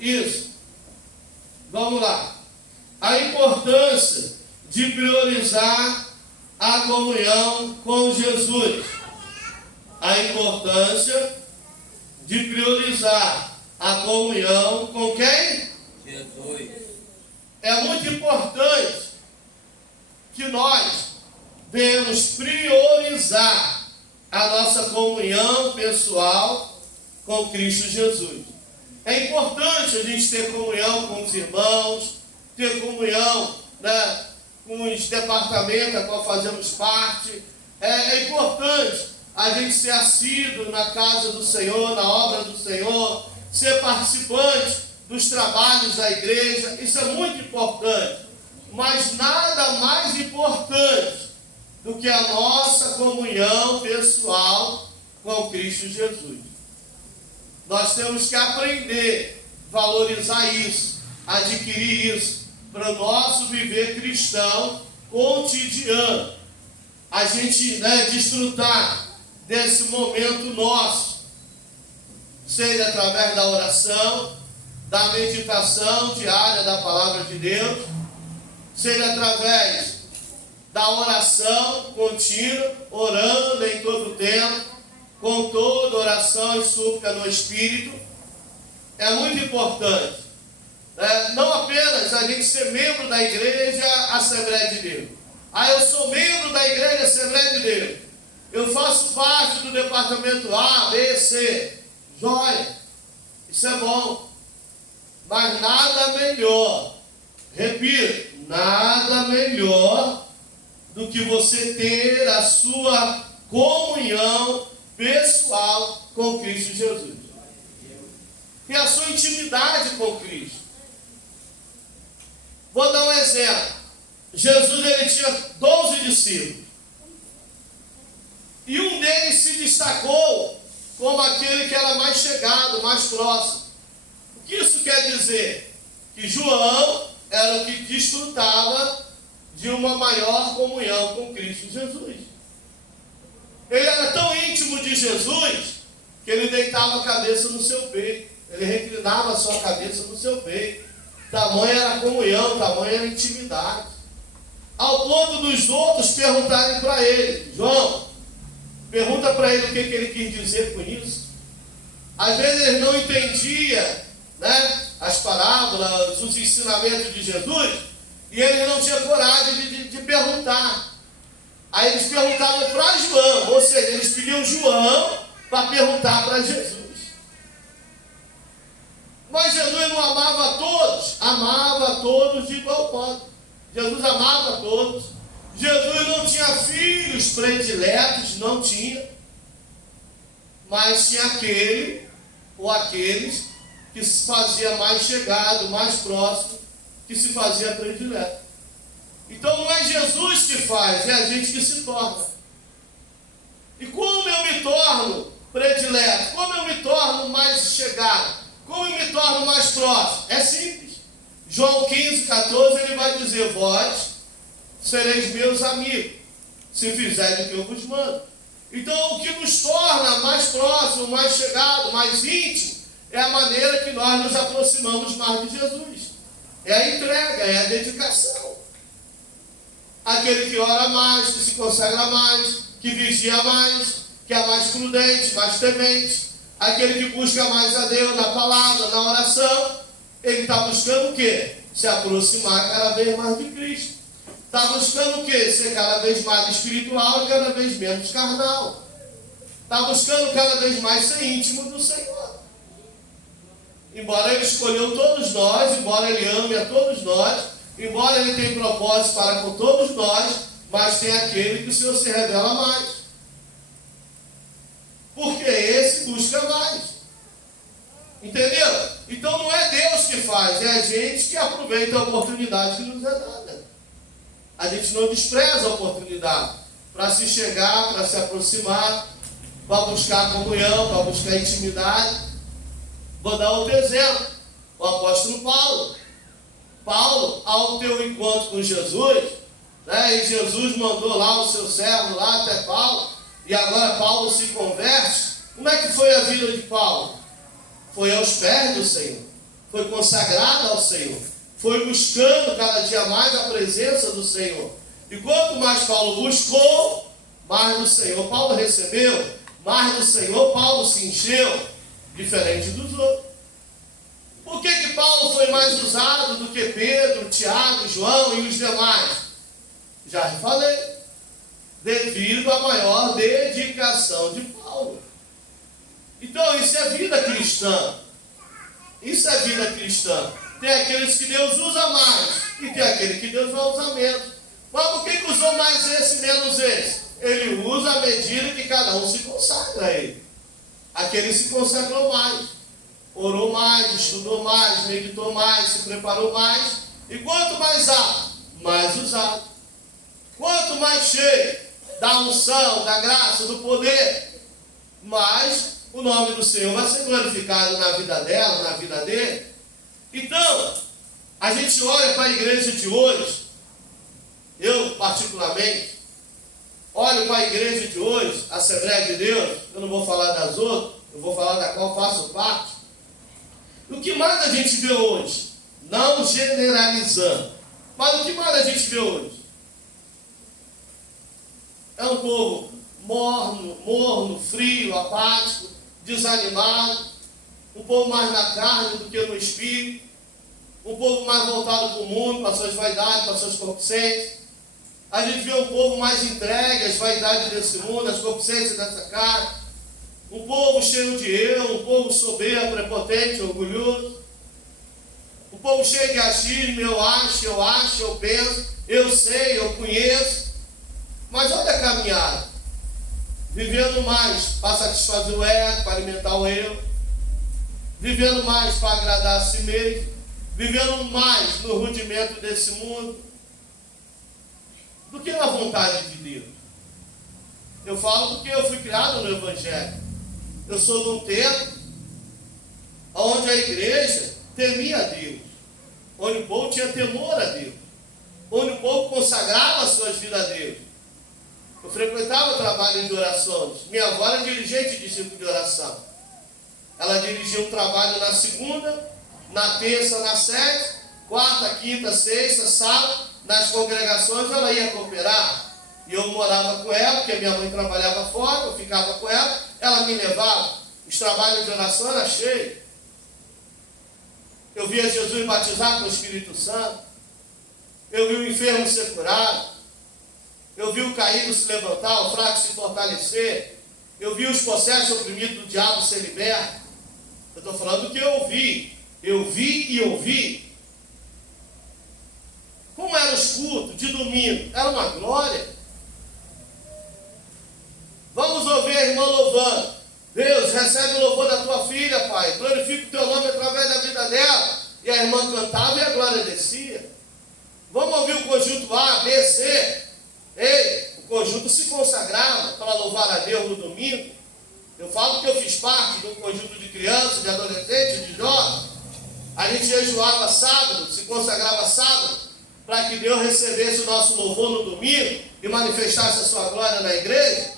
Isso. Vamos lá. A importância de priorizar a comunhão com Jesus. A importância de priorizar a comunhão com quem? Jesus. É muito importante que nós devemos priorizar a nossa comunhão pessoal com Cristo Jesus. É importante a gente ter comunhão com os irmãos, ter comunhão, né, com os departamentos a qual fazemos parte. É importante a gente ser assíduo na casa do Senhor, na obra do Senhor, ser participante dos trabalhos da igreja. Isso é muito importante. Mas nada mais importante do que a nossa comunhão pessoal com Cristo Jesus. Nós temos que aprender, valorizar isso, adquirir isso, para o nosso viver cristão cotidiano. A gente, desfrutar desse momento nosso, seja através da oração, da meditação diária da palavra de Deus, seja através da oração contínua, orando em todo o tempo, com toda oração e súplica no Espírito. É muito importante. Não apenas a gente ser membro da igreja Assembleia de Deus. Eu sou membro da igreja Assembleia de Deus. Eu faço parte do departamento A, B, C. Jóia. Isso é bom. Mas nada melhor, repito, nada melhor do que você ter a sua comunhão pessoal com Cristo Jesus. Ter a sua intimidade com Cristo. Vou dar um exemplo. Jesus, ele tinha 12 discípulos. E um deles se destacou como aquele que era mais chegado, mais próximo. O que isso quer dizer? Que João era o que desfrutava de uma maior comunhão com Cristo Jesus. Ele era tão íntimo de Jesus que ele deitava a cabeça no seu peito. Ele reclinava a sua cabeça no seu peito. Tamanha era a comunhão, tamanha era a intimidade. Ao ponto dos outros perguntarem para ele: João, pergunta para ele o que ele quis dizer com isso. Às vezes ele não entendia, as parábolas, os ensinamentos de Jesus, e ele não tinha coragem de perguntar. Aí eles perguntavam para João, ou seja, eles pediam João para perguntar para Jesus. Mas Jesus não amava a todos? Amava a todos de igual modo. Jesus amava a todos. Jesus não tinha filhos prediletos, não tinha. Mas tinha aquele ou aqueles que se fazia mais chegado, mais próximo, que se fazia predileto. Então não é Jesus que faz, é a gente que se torna. E como eu me torno predileto? Como eu me torno mais chegado? Como eu me torno mais próximo? É simples. João 15, 14, ele vai dizer: vós sereis meus amigos, se fizerem o que eu vos mando. Então o que nos torna mais próximo, mais chegado, mais íntimo, é a maneira que nós nos aproximamos mais de Jesus. É a entrega, é a dedicação. Aquele que ora mais, que se consagra mais, que vigia mais, que é mais prudente, mais temente. Aquele que busca mais a Deus na palavra, na oração, ele está buscando o quê? Se aproximar cada vez mais de Cristo. Está buscando o quê? Ser cada vez mais espiritual e cada vez menos carnal. Está buscando cada vez mais ser íntimo do Senhor. Embora ele escolheu todos nós, embora ele ame a todos nós, embora ele tenha propósito para com todos nós, mas tem aquele que o Senhor se revela mais. Porque esse busca mais. Entendeu? Então não é Deus que faz, é a gente que aproveita a oportunidade que nos é dada. A gente não despreza a oportunidade para se chegar, para se aproximar, para buscar comunhão, para buscar intimidade. Vou dar outro exemplo. O apóstolo Paulo. Paulo, ao ter um encontro com Jesus, e Jesus mandou lá o seu servo lá até Paulo, e agora Paulo se converte. Como é que foi a vida de Paulo? Foi aos pés do Senhor. foi consagrada ao Senhor, foi buscando cada dia mais a presença do Senhor. E quanto mais Paulo buscou, mais do Senhor Paulo recebeu, mais do Senhor Paulo se encheu, diferente dos outros. Por que Paulo foi mais usado do que Pedro, Tiago, João e os demais? Já falei, devido à maior dedicação de Paulo. Então isso é vida cristã. Isso é vida cristã. Tem aqueles que Deus usa mais e tem aquele que Deus vai usar menos. Mas por que usou mais esse e menos esse? Ele usa à medida que cada um se consagra a ele. Aquele se consagrou mais, orou mais, estudou mais, meditou mais, se preparou mais. E quanto mais apto, mais usado. Quanto mais cheio da unção, da graça, do poder, mais o nome do Senhor vai ser glorificado na vida dela, na vida dele. Então, a gente olha para a igreja de hoje, eu particularmente, olho para a igreja de hoje, a Assembleia de Deus, eu não vou falar das outras, eu vou falar da qual faço parte. O que mais a gente vê hoje? Não generalizando, mas o que mais a gente vê hoje? É um povo morno, frio, apático, desanimado, um povo mais na carne do que no espírito, um povo mais voltado para o mundo, para suas vaidades, para suas concupiscências. A gente vê um povo mais entregue às vaidades desse mundo, às concupiscências dessa carne, um povo cheio de eu, um povo soberbo, prepotente, orgulhoso, um povo cheio de achismo, eu acho, eu penso, eu sei, eu conheço. Mas olha a caminhada, vivendo mais para satisfazer o ego, para alimentar o eu, vivendo mais para agradar a si mesmo, vivendo mais no rudimento desse mundo, do que na vontade de Deus. Eu falo porque eu fui criado no Evangelho. Eu sou de um tempo onde a igreja temia a Deus, onde o povo tinha temor a Deus, onde o povo consagrava as suas vidas a Deus. Eu frequentava o trabalho de orações. Minha avó era dirigente de discípulo de oração. Ela dirigia um trabalho na segunda, na terça, na sede, quarta, quinta, sexta, sábado, nas congregações ela ia cooperar. E eu morava com ela, porque minha mãe trabalhava fora, eu ficava com ela me levava. Os trabalhos de oração eram cheios. Eu via Jesus batizado com o Espírito Santo. Eu vi o enfermo ser curado. Eu vi o caído se levantar, o fraco se fortalecer. Eu vi os possessos oprimidos do diabo ser libertos. Eu estou falando do que eu ouvi. Eu vi e ouvi. Como eram os cultos de domingo? Era uma glória. Vamos ouvir a irmã louvando. Deus, recebe o louvor da tua filha, Pai. Glorifica o teu nome através da vida dela. E a irmã cantava e a glória descia. Vamos ouvir o conjunto A, B, C. Ei, o conjunto se consagrava para louvar a Deus no domingo. Eu falo que eu fiz parte de um conjunto de crianças, de adolescentes, de jovens. A gente jejuava sábado, se consagrava sábado, para que Deus recebesse o nosso louvor no domingo e manifestasse a sua glória na igreja.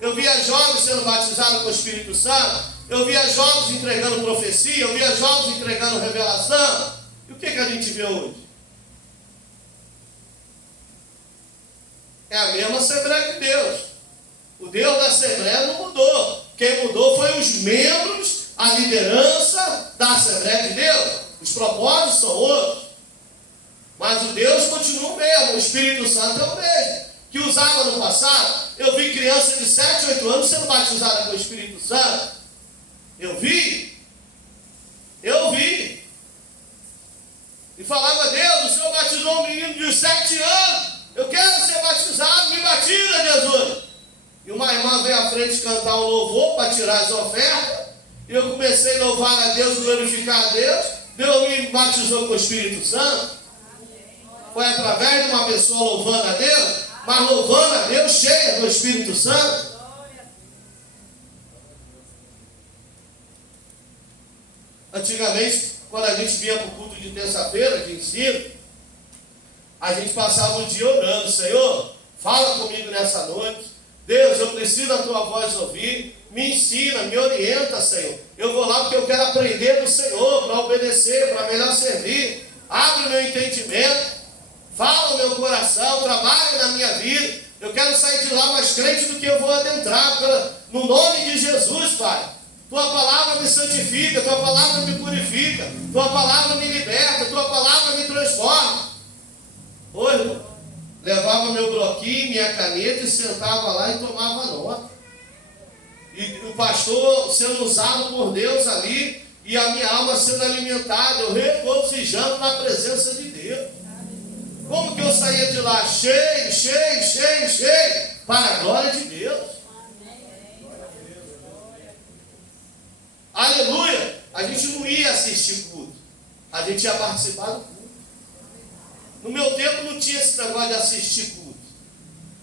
Eu via jovens sendo batizados com o Espírito Santo. Eu via jovens entregando profecia. Eu via jovens entregando revelação. E o que a gente vê hoje? É a mesma Assembleia de Deus. O Deus da Assembleia não mudou. Quem mudou foi os membros, a liderança da Assembleia de Deus. Os propósitos são outros. Mas o Deus continua o mesmo. O Espírito Santo é o mesmo. Que usava no passado. Eu vi criança de 7, 8 anos sendo batizada com o Espírito Santo. Eu vi. E falava, Deus, o Senhor batizou um menino de 7 anos. Eu quero ser batizado, me batiza, Jesus. E uma irmã veio à frente cantar um louvor para tirar as ofertas. E eu comecei a louvar a Deus, glorificar a Deus. Deus me batizou com o Espírito Santo. Foi através de uma pessoa louvando a Deus, mas louvando a Deus cheia do Espírito Santo. Antigamente, quando a gente vinha para o culto de terça-feira, de ensino, a gente passava o dia orando. Senhor, fala comigo nessa noite. Deus, eu preciso da tua voz ouvir. Me ensina, me orienta, Senhor. Eu vou lá porque eu quero aprender do Senhor. para obedecer, para melhor servir. Abre o meu entendimento, fala o meu coração, trabalha na minha vida. Eu quero sair de lá mais crente do que eu vou adentrar. No nome de Jesus, Pai. Tua palavra me santifica, Tua palavra me purifica, Tua palavra me liberta, Tua palavra me transforma. Ô, irmão, levava meu bloquinho, minha caneta e sentava lá e tomava nota. E o pastor sendo usado por Deus ali, e a minha alma sendo alimentada, eu regozijando na presença de Deus. Como que eu saía de lá? Cheio, cheio, cheio, cheio, para a glória de Deus. Aleluia! A gente não ia assistir culto, a gente ia participar do culto. No meu tempo não tinha esse negócio de assistir culto,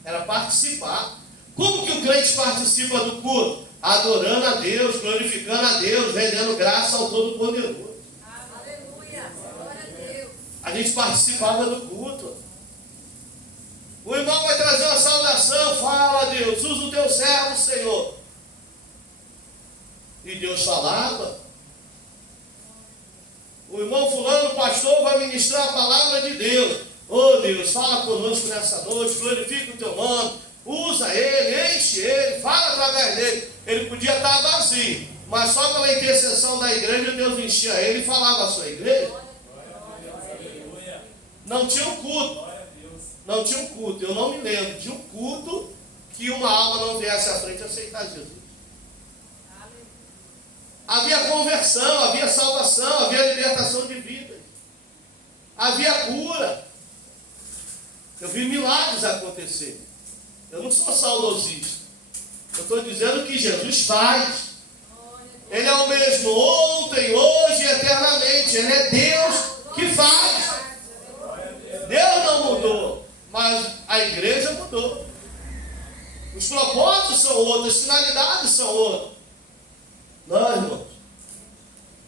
era participar. Como que o crente participa do culto? Adorando a Deus, glorificando a Deus, rendendo graça ao Todo-Poderoso. Aleluia! Glória a Deus! A gente participava do culto. O irmão vai trazer uma saudação, fala a Deus, usa o teu servo, Senhor. E Deus falava. O irmão fulano, o pastor, vai ministrar a palavra de Deus. Oh Deus, fala conosco nessa noite, glorifica o teu nome, usa ele, enche ele, fala através dele. Ele podia estar vazio, mas só pela intercessão da igreja, Deus enchia ele e falava a sua igreja. Não tinha um culto. Não tinha um culto, eu não me lembro de um culto que uma alma não viesse à frente a aceitar Jesus. Havia conversão, havia salvação, havia libertação de vida, havia cura. Eu vi milagres acontecer. Eu não sou saudosista. Eu estou dizendo que Jesus faz. Ele é o mesmo ontem, hoje e eternamente. Ele é Deus que faz. Deus não mudou, mas a igreja mudou. Os propósitos são outros, as finalidades são outras. Não, irmãos.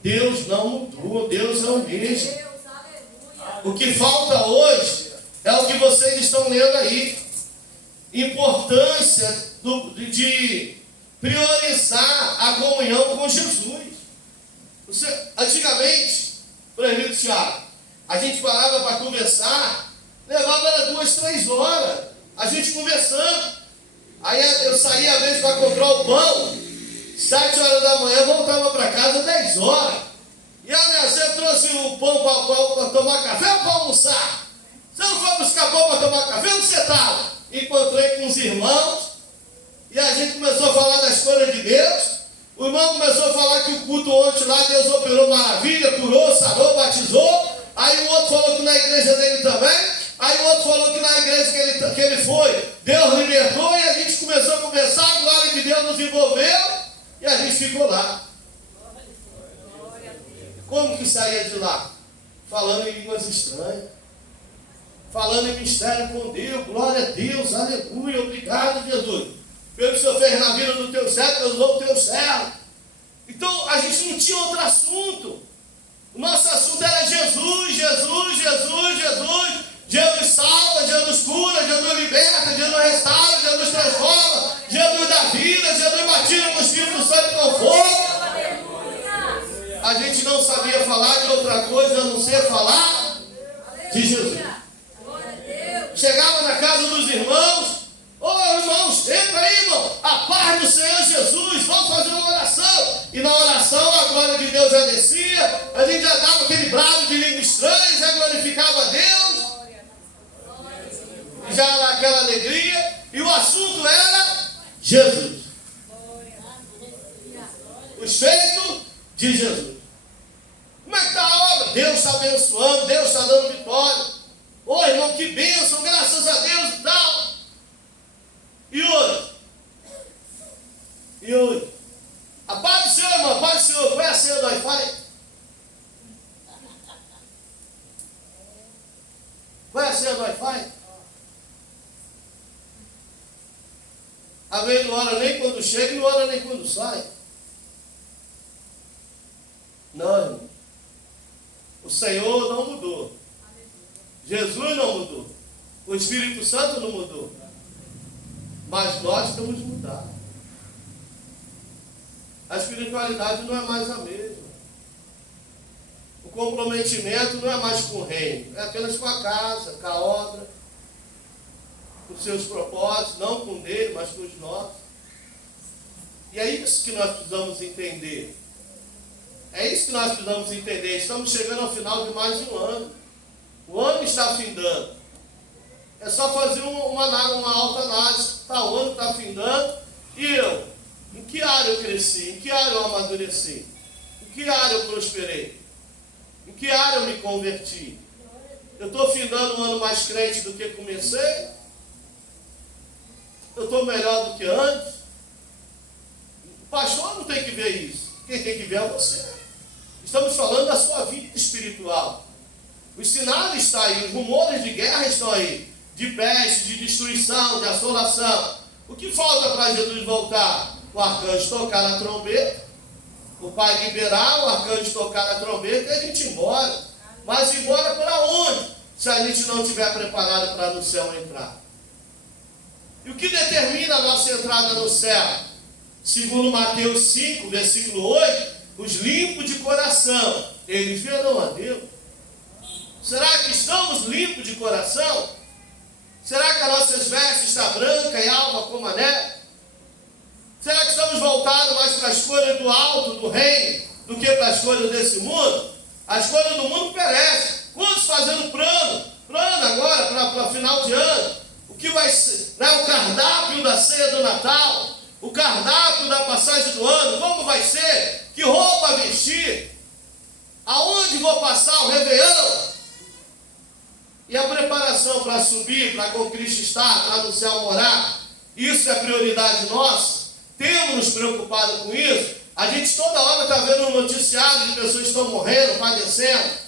Deus não mudou, Deus é o mesmo. O que falta hoje é o que vocês estão lendo aí. Importância de priorizar a comunhão com Jesus. Antigamente, presbítero Thiago, a gente parava para conversar, levava 2, 3 horas, a gente conversando. Aí eu saía às vezes para comprar o pão, 7 horas da manhã, voltava para casa 10 horas. E a minha você trouxe o pão para tomar café ou para almoçar? Você não foi buscar pão para tomar café? Onde você estava? Encontrei com os irmãos, e a gente começou a falar das coisas de Deus. O irmão começou a falar que o culto ontem lá, Deus operou maravilha, curou, sarou, batizou. Aí o outro falou que na igreja dele também. Aí o outro falou que na igreja que ele foi, Deus libertou, e a gente começou a conversar, a glória de Deus nos envolveu, e a gente ficou lá. Como que saía de lá? Falando em línguas estranhas, falando em mistério com Deus, glória a Deus, aleluia, obrigado Jesus, pelo que o Senhor fez na vida do teu servo, Deus usou o teu servo. Então a gente não tinha outro assunto. O nosso assunto era Jesus, Jesus, Jesus, Jesus. Jesus salva, Jesus cura, Jesus liberta, Jesus restaura, Jesus transforma, Jesus dá vida, Jesus batiza no Espírito Santo com fogo. A gente não sabia falar de outra coisa a não ser falar de Jesus. Chegava na casa dos irmãos, irmãos, entra aí, irmão, a paz do Senhor Jesus, vamos fazer uma oração. E na oração a glória de Deus já descia, a gente já dava aquele brado de língua estranha, já glorificava a Deus, já era aquela alegria, e o assunto era Jesus. Os feitos de Jesus. Como é que está a obra? Deus está abençoando, Deus está dando vitória. Ô irmão, que bênção, graças a Deus e tal. E hoje? E hoje? A paz do Senhor, irmão, a paz do Senhor. Qual é a senha do Wi-Fi? Qual é a senha do Wi-Fi? Às vezes não ora nem quando chega e não ora nem quando sai. Não, irmão. O Senhor não mudou. Jesus não mudou. O Espírito Santo não mudou. Mas nós temos que mudar. A espiritualidade não é mais a mesma. comprometimento não é mais com o reino, é apenas com a casa, com a obra, com seus propósitos, não com o dele, mas com os nossos. E é isso que nós precisamos entender. É isso que nós precisamos entender. Estamos chegando ao final de mais um ano. O ano está findando. É só fazer uma autoanálise. Tá, o ano está findando. E eu? Em que área eu cresci? Em que área eu amadureci? Em que área eu prosperei? Em que área eu me converti? Eu estou findando um ano mais crente do que comecei? Eu estou melhor do que antes? O pastor não tem que ver isso. Quem tem que ver é você. Estamos falando da sua vida espiritual. Os sinais estão aí, os rumores de guerra estão aí. De peste, de destruição, de assolação. O que falta para Jesus voltar? O arcanjo tocar a trombeta. O Pai liberar, o arcanjo tocar a trombeta e a gente ir embora. Mas ir embora para onde? Se a gente não estiver preparado para no céu entrar. E o que determina a nossa entrada no céu? Segundo Mateus 5, versículo 8, os limpos de coração, eles verão a Deus. Será que estamos limpos de coração? Será que as nossas vestes estão brancas e alva como a neve? Será que estamos voltados mais para as coisas do alto, do reino, do que para as coisas desse mundo? As coisas do mundo perecem. Quantos fazendo plano agora para final de ano? O que vai ser, né, o cardápio da ceia do Natal, o cardápio da passagem do ano, como vai ser? Que roupa vestir? Aonde vou passar o Réveillon? E a preparação para subir, para com Cristo estar, para no céu morar, isso é prioridade nossa? Temos nos preocupado com isso? A gente toda hora está vendo um noticiário de pessoas que estão morrendo, padecendo.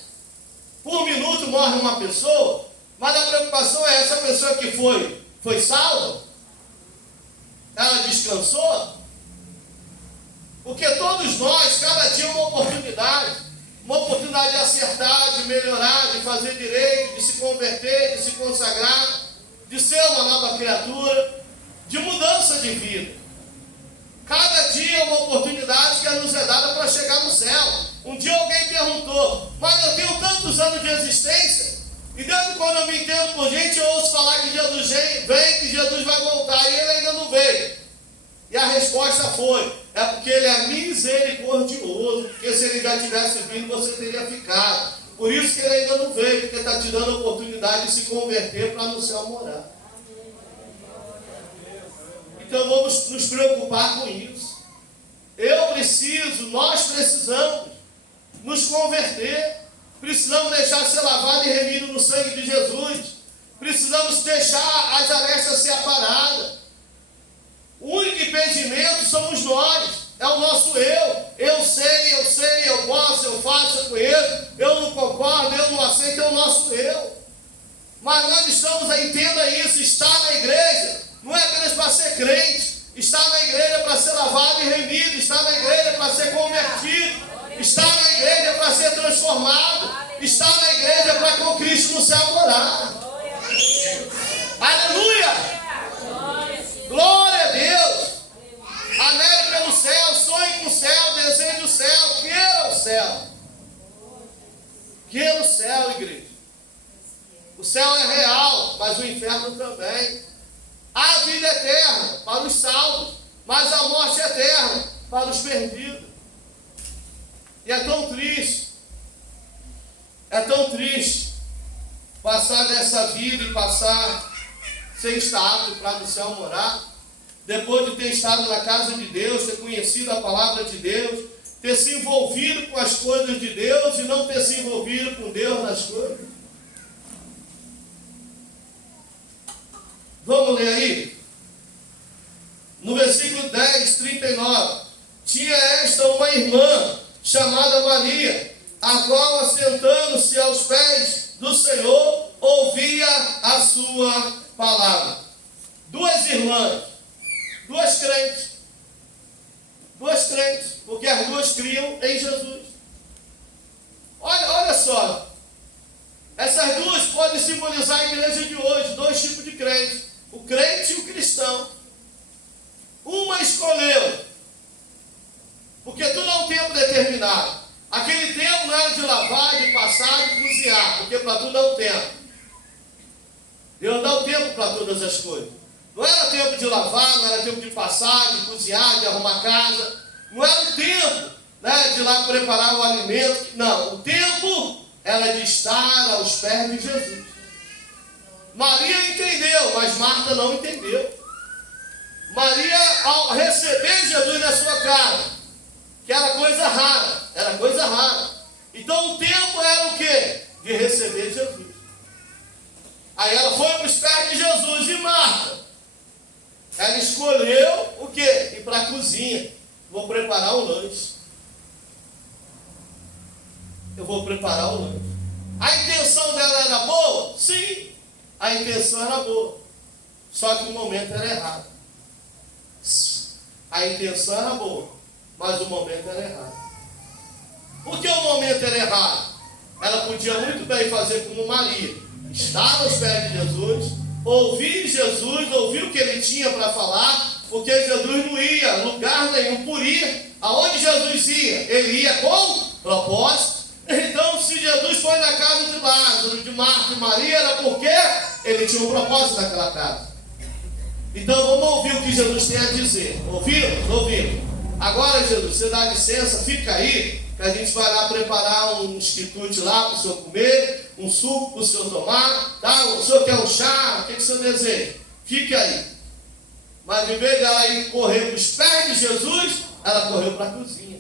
Por minuto morre uma pessoa, mas a preocupação é essa pessoa que foi salva? Ela descansou? Porque todos nós, cada dia uma oportunidade de acertar, de melhorar, de fazer direito, de se converter, de se consagrar, de ser uma nova criatura, de mudança de vida. Cada dia é uma oportunidade que nos é dada para chegar no céu. Um dia alguém perguntou, mas eu tenho tantos anos de existência, e desde quando eu me entendo por gente, eu ouço falar que Jesus vem, que Jesus vai voltar, e ele ainda não veio. E a resposta foi, é porque ele é misericordioso, porque se ele já tivesse vindo, você teria ficado. Por isso que ele ainda não veio, porque está te dando a oportunidade de se converter para no céu morar. Então vamos nos preocupar com isso. Nós precisamos nos converter. Precisamos deixar ser lavado e remido no sangue de Jesus. Precisamos deixar as arestas ser aparadas. O único impedimento somos nós. É o nosso eu. Eu sei, eu posso, eu faço, eu conheço. Eu não concordo, eu não aceito, é o nosso eu. Mas nós estamos aí, entenda isso, estar na igreja não é apenas para ser crente. Estar na igreja para ser lavado e remido. Estar na igreja para ser convertido. Estar na igreja para ser transformado. Estar na igreja para com Cristo no céu morar. Aleluia! Glória a Deus! Anele pelo céu, sonhe com o céu, deseje o céu, queira o céu. Queira o céu, igreja. O céu é real, mas o inferno também. Há vida eterna para os salvos, mas a morte eterna para os perdidos. E é tão triste passar dessa vida e passar sem estar apto para no céu morar, depois de ter estado na casa de Deus, ter conhecido a palavra de Deus, ter se envolvido com as coisas de Deus e não ter se envolvido com Deus nas coisas. Vamos ler aí? No versículo 10, 39. Tinha esta uma irmã, chamada Maria, a qual, assentando-se aos pés do Senhor, ouvia a sua palavra. Duas irmãs, duas crentes, porque as duas criam em Jesus. Olha só, essas duas podem simbolizar a igreja de hoje, dois tipos de crentes, o crente e o cristão. Uma escolheu, porque tudo é um tempo determinado. Aquele tempo não era de lavar, de passar e cozinhar, porque para tudo dá um tempo. Deus dá um tempo para todas as coisas. Não era tempo de lavar, não era tempo de passar, de cozinhar, de arrumar casa. Não era o tempo, né, de ir lá preparar o alimento. Não, o tempo era de estar aos pés de Jesus. Maria entendeu, mas Marta não entendeu. Maria, ao receber Jesus na sua casa, que era coisa rara. Então o tempo era o quê? De receber Jesus. Aí ela foi para os pés de Jesus. E Marta, ela escolheu o quê? Ir para a cozinha. Vou preparar o lanche. Eu vou preparar o lanche. A intenção dela era boa? Sim, a intenção era boa. Só que o momento era errado. A intenção era boa, mas o momento era errado. Por que o momento era errado? Ela podia muito bem fazer como Maria. Estar aos pés de Jesus, ouvir Jesus, ouvir o que ele tinha para falar, porque Jesus não ia a lugar nenhum por ir. Aonde Jesus ia? Ele ia com propósito. Então, se Jesus foi na casa de Lázaro, de Marta e Maria, era porque ele tinha um propósito naquela casa. Então, vamos ouvir o que Jesus tem a dizer. Ouviram? Ouviram. Agora, Jesus, você dá licença, fica aí, que a gente vai lá preparar uns quitutes lá para o senhor comer, um suco para o senhor tomar, tá? O senhor quer um chá? O que o senhor deseja? Fique aí. Mas em vez dela ir correr para os pés de Jesus, ela correu para a cozinha.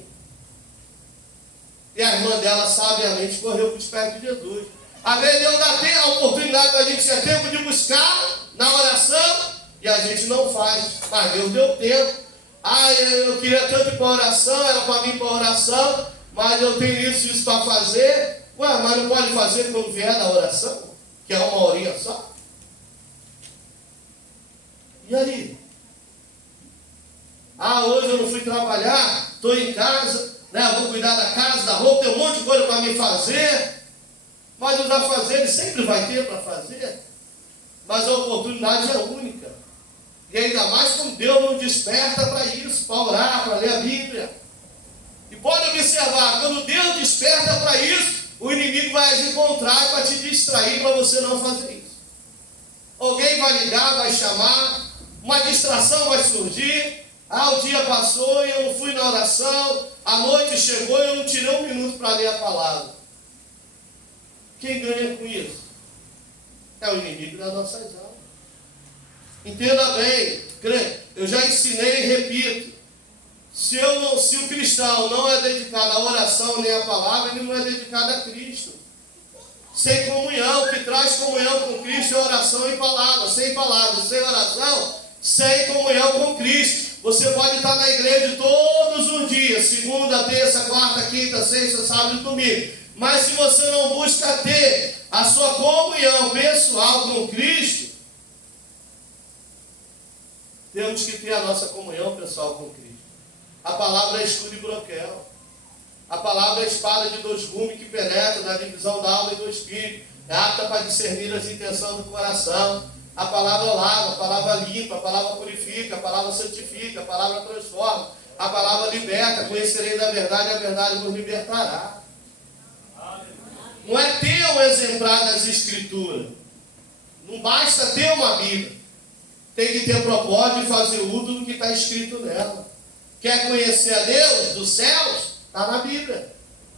E a irmã dela sabiamente correu para os pés de Jesus. Às vezes Deus dá a oportunidade para a gente ter tempo de buscar na oração e a gente não faz. Mas Deus deu tempo. Eu queria tanto ir para a oração, era para mim para a oração, mas eu tenho isso para fazer. Ué, mas não pode fazer quando vier da oração? Que é uma horinha só? E aí? Hoje eu não fui trabalhar, estou em casa, né? Vou cuidar da casa, da roupa, tem um monte de coisa para me fazer. Mas os afazeres sempre vai ter para fazer. Mas a oportunidade é única. E ainda mais quando Deus nos desperta para isso, para orar, para ler a Bíblia. E pode observar, quando Deus desperta para isso, o inimigo vai agir contrário para te distrair, para você não fazer isso. Alguém vai ligar, vai chamar, uma distração vai surgir. O dia passou e eu não fui na oração, a noite chegou e eu não tirei um minuto para ler a palavra. Quem ganha com isso? É o inimigo das nossas almas. Entenda bem, eu já ensinei e repito. Se o cristão não é dedicado à oração nem à palavra, ele não é dedicado a Cristo. Sem comunhão, o que traz comunhão com Cristo é oração e palavra. Sem palavra, sem oração, sem comunhão com Cristo. Você pode estar na igreja todos os dias, segunda, terça, quarta, quinta, sexta, sábado e domingo. Mas se você não busca ter a sua comunhão pessoal com Cristo, temos que ter a nossa comunhão pessoal com Cristo. A palavra é escudo e broquel. A palavra é espada de dois gumes que penetra na divisão da alma e do espírito. É apta para discernir as intenções do coração. A palavra lava, a palavra limpa, a palavra purifica, a palavra santifica, a palavra transforma, a palavra liberta. Conhecereis a verdade vos libertará. Não é ter um exemplar das Escrituras. Não basta ter uma Bíblia. Tem que ter propósito de fazer uso do que está escrito nela. Quer conhecer a Deus dos céus? Está na Bíblia.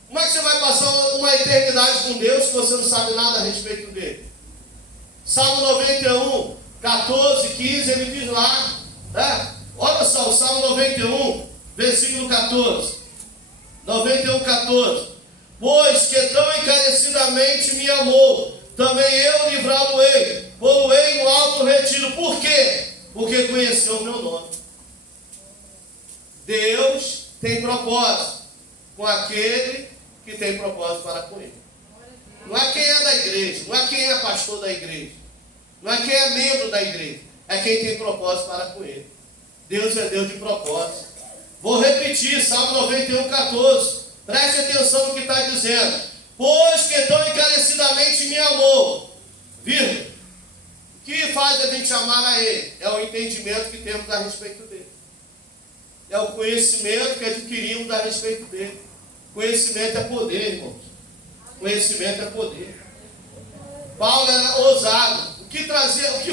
Como é que você vai passar uma eternidade com Deus se você não sabe nada a respeito dele? Salmo 91, 14, 15, ele diz lá, né? Olha só, o Salmo 91, versículo 14. 91, 14. Pois que tão encarecidamente me amou, também eu livrá-lo-ei, pô-lo-ei no alto retiro. Por quê? Porque conheceu o meu nome. Deus tem propósito com aquele que tem propósito para com ele. Não é quem é da igreja, não é quem é pastor da igreja, não é quem é membro da igreja, é quem tem propósito para com ele. Deus é Deus de propósito. Vou repetir, Salmo 91, 14. Preste atenção no que está dizendo. Pois que tão encarecidamente me amou. Viu? O que faz a gente amar a ele? É o entendimento que temos a respeito dele. É o conhecimento que adquirimos a respeito dele. Conhecimento é poder, irmãos. Conhecimento é poder. Paulo era ousado. O que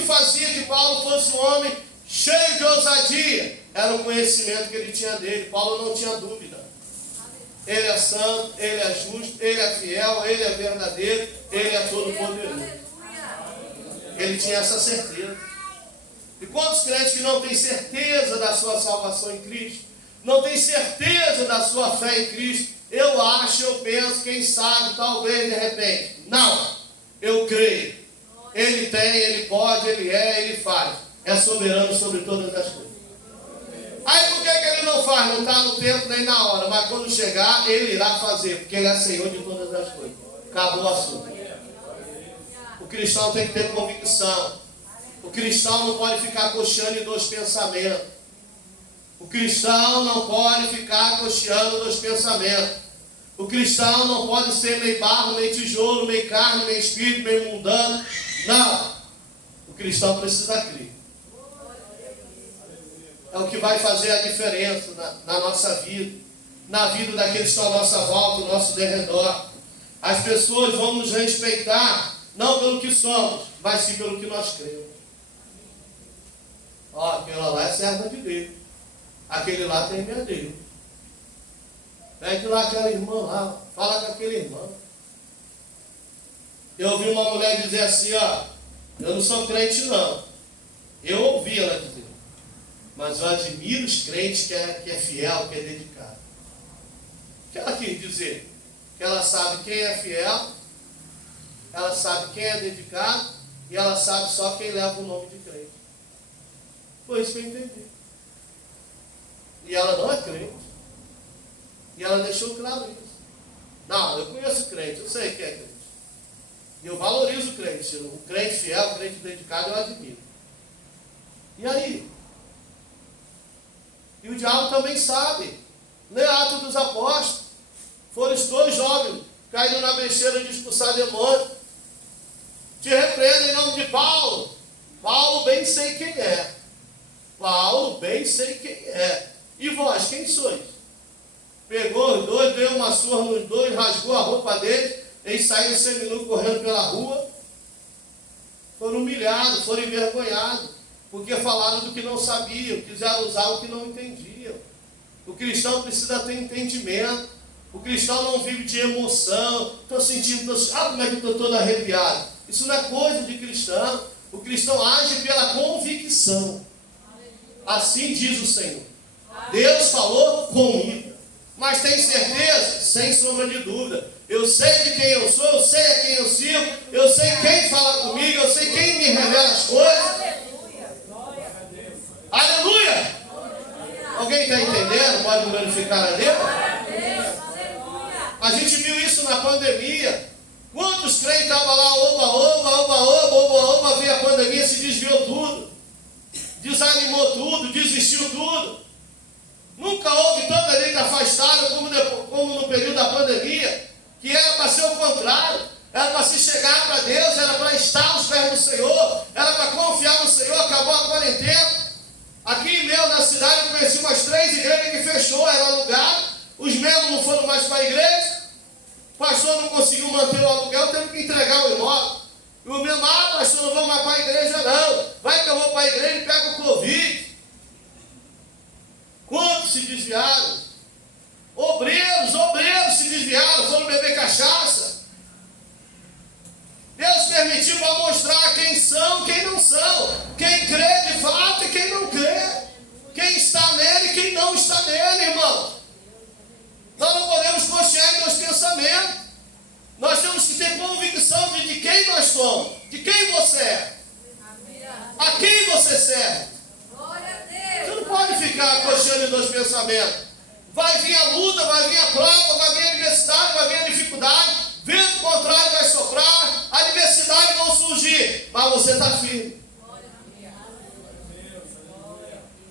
fazia que Paulo fosse um homem cheio de ousadia era o conhecimento que ele tinha dele. Paulo não tinha dúvida. Ele é santo, ele é justo, ele é fiel, ele é verdadeiro, ele é todo-poderoso. Ele tinha essa certeza. E quantos crentes que não têm certeza da sua salvação em Cristo, não têm certeza da sua fé em Cristo, eu acho, eu penso, quem sabe, talvez, de repente. Não, eu creio. Ele tem, ele pode, ele é, ele faz. É soberano sobre todas as coisas. Aí por que ele não faz? Não está no tempo nem na hora. Mas quando chegar, ele irá fazer. Porque ele é Senhor de todas as coisas. Acabou o assunto. O cristão tem que ter convicção. O cristão não pode ficar cocheando em dois pensamentos. O cristão não pode ficar cocheando dois pensamentos. O cristão não pode ser meio barro, meio tijolo, meio carne, meio espírito, meio mundano. Não. O cristão precisa crer. É o que vai fazer a diferença na nossa vida, na vida daqueles que estão à nossa volta, ao nosso derredor. As pessoas vão nos respeitar, não pelo que somos, mas sim pelo que nós cremos. Ó, aquela lá é serva de Deus. Aquele lá tem a Deus. Pede lá aquela irmã lá, fala com aquele irmão. Eu ouvi uma mulher dizer assim, ó, eu não sou crente não. Eu ouvi ela dizer. Mas eu admiro os crentes que é fiel, que é dedicado. O que ela quis dizer? Que ela sabe quem é fiel, ela sabe quem é dedicado, e ela sabe só quem leva o nome de crente. Foi isso que eu entendi. E ela não é crente. E ela deixou claro isso. Não, eu conheço crente, eu sei quem é crente. E eu valorizo o crente. O crente fiel, o crente dedicado, eu admiro. E aí? E o diabo também sabe. Lê Atos dos Apóstolos. Foram os dois jovens caíram na besteira de expulsar demônio. Te repreendo em nome de Paulo. Paulo bem sei quem é. Paulo bem sei quem é. E vós, quem sois? Pegou os dois, deu uma surra nos dois, rasgou a roupa deles, eles saíram seminu correndo pela rua. Foram humilhados, foram envergonhados. Porque falaram do que não sabiam, quiseram usar o que não entendiam. O cristão precisa ter entendimento. O cristão não vive de emoção. Estou sentindo, como é que eu estou todo arrepiado? Isso não é coisa de cristão. O cristão age pela convicção. Assim diz o Senhor. Deus falou comigo. Mas tem certeza? Sem sombra de dúvida. Eu sei de quem eu sou, eu sei a quem eu sirvo, eu sei quem fala comigo, eu sei quem me revela as coisas. Aleluia! Alguém está entendendo? Pode glorificar a Deus? A gente viu isso na pandemia. Quantos crentes estavam lá, oba, veio a pandemia, se desviou tudo. Desanimou tudo, desistiu tudo. Nunca houve tanta gente afastada como no período da pandemia, que era para ser o contrário. Era para se chegar para Deus, era para estar aos pés do Senhor, era para confiar no Senhor. Acabou a quarentena. Aqui em Mel, na cidade, eu conheci umas 3 igrejas que fechou, era alugado. Os membros não foram mais para a igreja. O pastor não conseguiu manter o aluguel, teve que entregar o imóvel. E o mesmo, pastor, não vou mais para a igreja não. Vai que eu vou para a igreja e pego o Covid. Quantos se desviaram? Obreiros se desviaram, foram beber cachaça. Deus permitiu para mostrar quem são, quem não são, quem crê de fato e quem não crê, quem está nele e quem não está nele, irmão. Nós não podemos cochear em dois pensamentos. Nós temos que ter convicção de quem nós somos, de quem você é, a quem você serve. Você não pode ficar cocheando em dois pensamentos. Vai vir a luta, vai vir a prova, vai vir a adversidade, vai vir a dificuldade, vento contrário vai soprar, adversidade vão surgir, mas você está firme.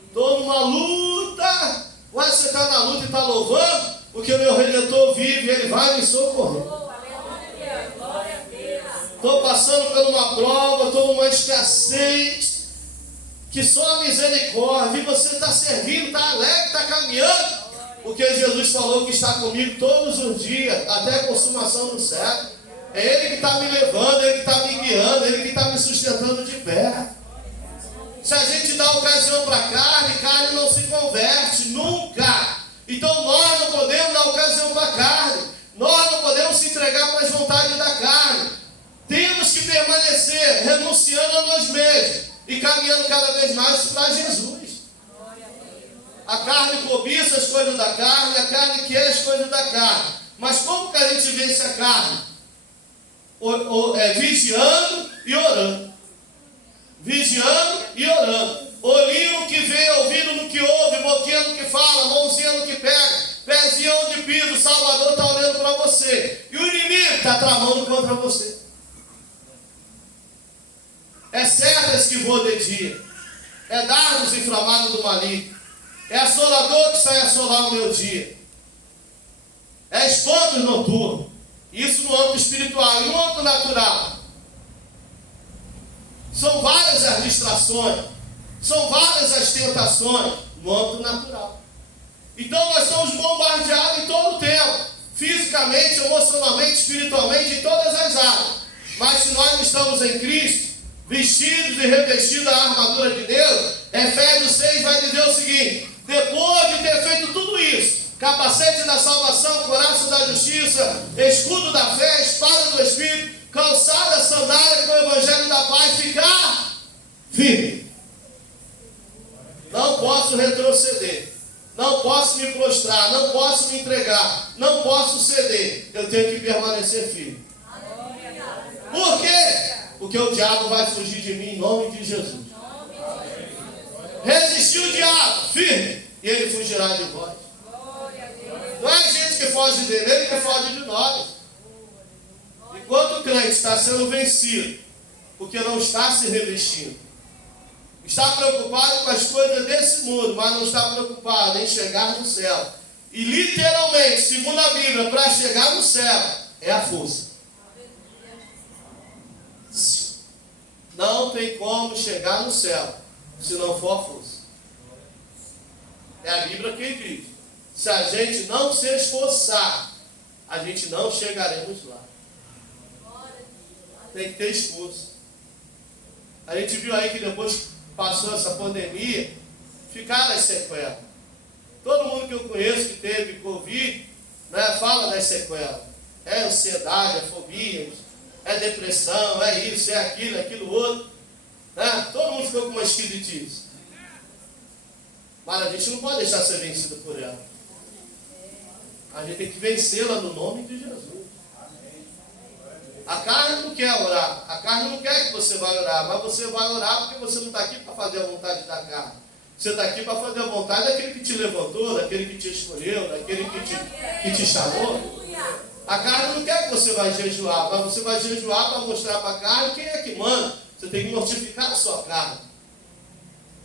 Estou numa luta, mas você está na luta e está louvando, porque o meu Redentor vive, ele vai me socorrer. Estou passando por uma prova, estou numa escassez, que só a misericórdia, e você está servindo, está alegre, está caminhando, Porque Jesus falou que está comigo todos os dias, até a consumação do século. É Ele que está me levando, Ele que está me guiando, Ele que está me sustentando de pé. Se a gente dá ocasião para a carne, carne não se converte, nunca. Então nós não podemos dar ocasião para a carne. Nós não podemos se entregar para as vontades da carne. Temos que permanecer renunciando a nós mesmos e caminhando cada vez mais para Jesus. A carne cobiça as coisas da carne, a carne quer as coisas da carne. Mas como que a gente vence a carne? Vigiando e orando. Vigiando e orando. Olhinho no que vê, ouvido no que ouve, boquinha no que fala, mãozinha no que pega, pezinho onde pisa. O Salvador está olhando para você. E o inimigo está tramando contra você. É setas que voam de dia. É dardos inflamados do maligno. É assolador que sai assolar o meu dia. É espantos noturnos. Isso no âmbito espiritual. E no âmbito natural, são várias as distrações. São várias as tentações no âmbito natural. Então nós somos bombardeados em todo o tempo. Fisicamente, emocionalmente, espiritualmente, em todas as áreas. Mas se nós estamos em Cristo, vestidos e revestidos da armadura de Deus, Efésios 6 vai dizer o seguinte: depois de ter feito tudo isso, capacete da salvação, coraça da justiça, escudo da fé, espada do Espírito, calçada, sandália com o evangelho da paz, ficar firme. Não posso retroceder, não posso me prostrar, não posso me entregar, não posso ceder. Eu tenho que permanecer firme. Por quê? Porque o diabo vai fugir de mim em nome de Jesus. Resistir o diabo, firme, e ele fugirá de vós. Não é a gente que foge dele, ele que foge de nós. Enquanto o crente está sendo vencido, porque não está se revestindo, está preocupado com as coisas desse mundo, mas não está preocupado em chegar no céu. E literalmente, segundo a Bíblia, para chegar no céu, é a força. Não tem como chegar no céu se não for a força. É a Bíblia quem diz: se a gente não se esforçar, a gente não chegaremos lá. Tem que ter esforço. A gente viu aí que depois que passou essa pandemia, ficaram as sequelas. Todo mundo que eu conheço que teve Covid, né, fala das sequelas. É ansiedade, é fobia, é depressão, é isso, é aquilo, é aquilo outro. Né? Todo mundo ficou com uma esquisitice. Mas a gente não pode deixar ser vencido por ela. A gente tem que vencê-la no nome de Jesus. A carne não quer orar. A carne não quer que você vá orar. Mas você vai orar porque você não está aqui para fazer a vontade da carne. Você está aqui para fazer a vontade daquele que te levantou, daquele que te escolheu, daquele que te chamou. A carne não quer que você vá jejuar, mas você vai jejuar para mostrar para a carne quem é que manda. Você tem que mortificar a sua carne.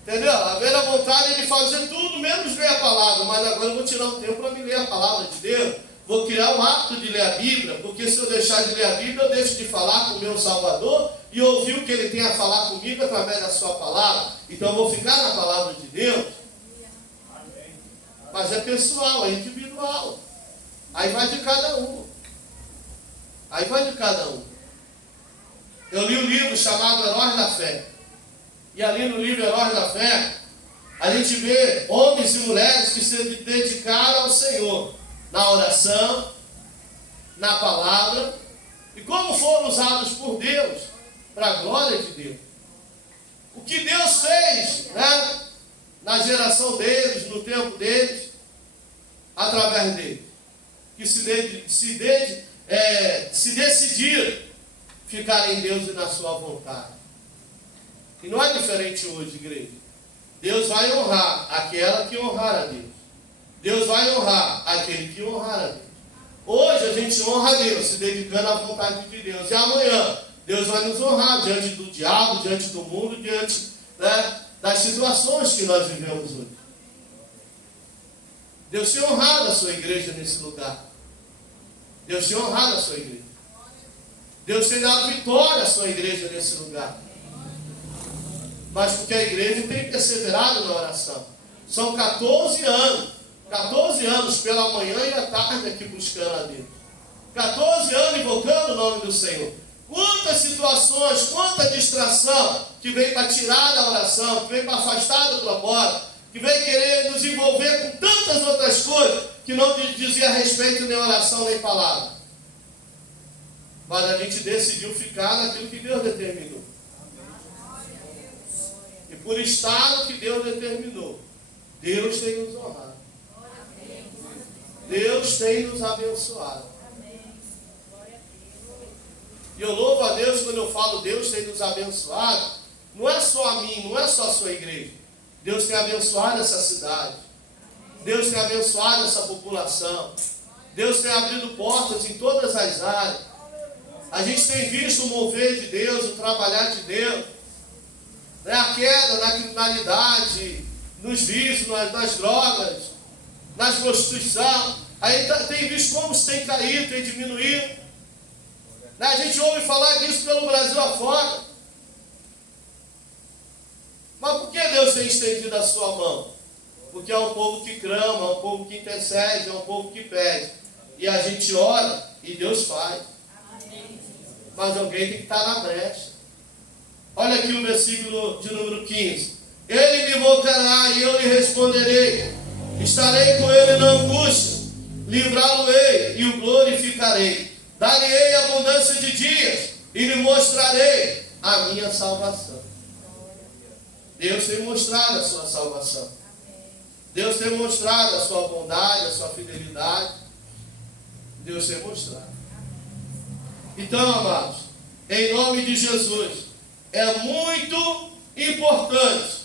Entendeu? Haver a vontade de fazer tudo, menos ler a palavra. Mas agora eu vou tirar um tempo para me ler a palavra de Deus. Vou criar o hábito de ler a Bíblia, porque se eu deixar de ler a Bíblia, eu deixo de falar com o meu Salvador e ouvir o que Ele tem a falar comigo através da sua palavra. Então eu vou ficar na palavra de Deus. Mas é pessoal, é individual. Aí vai de cada um. Aí vai de cada um. Eu li um livro chamado Heróis da Fé. E ali no livro Heróis da Fé, a gente vê homens e mulheres que se dedicaram ao Senhor na oração, na palavra, e como foram usados por Deus para a glória de Deus. O que Deus fez, né, na geração deles, no tempo deles, através deles, que se decidiram ficar em Deus e na sua vontade. E não é diferente hoje, igreja. Deus vai honrar aquela que honrar a Deus. Deus vai honrar aquele que honrar a Deus. Hoje a gente honra a Deus, se dedicando à vontade de Deus. E amanhã, Deus vai nos honrar diante do diabo, diante do mundo, diante, né, das situações que nós vivemos hoje. Deus tem honrado a sua igreja nesse lugar. Deus tem honrado a sua igreja. Deus tem dado vitória à sua igreja nesse lugar. Mas porque a igreja tem perseverado na oração. São 14 anos 14 anos pela manhã e à tarde aqui buscando a Deus. 14 anos invocando o nome do Senhor. Quantas situações, quanta distração que vem para tirar da oração, que vem para afastar do propósito, que vem querer nos envolver com tantas outras coisas que não dizia respeito nem oração nem palavra. Mas a gente decidiu ficar naquilo que Deus determinou. E por estar no que Deus determinou, Deus tem nos honrado. Deus tem nos abençoado. E eu louvo a Deus quando eu falo Deus tem nos abençoado. Não é só a mim, não é só a sua igreja. Deus tem abençoado essa cidade. Deus tem abençoado essa população. Deus tem abrido portas em todas as áreas. A gente tem visto o mover de Deus, o trabalhar de Deus. A queda na criminalidade, nos vícios, nas drogas, na prostituição. Aí tem visto como isso tem caído, tem diminuído. A gente ouve falar disso pelo Brasil afora. Mas por que Deus tem estendido a sua mão? Porque é um povo que clama, é um povo que intercede, é um povo que pede. E a gente ora e Deus faz. Mas alguém tem que estar na brecha. Olha aqui o versículo de número 15. Ele me invocará e eu lhe responderei. Estarei com ele na angústia. Livrá-lo-ei e o glorificarei. Dar-lhe-ei abundância de dias e lhe mostrarei a minha salvação. Deus tem mostrado a sua salvação. Deus tem mostrado a sua bondade, a sua fidelidade. Deus tem mostrado. Então, amados, em nome de Jesus, é muito importante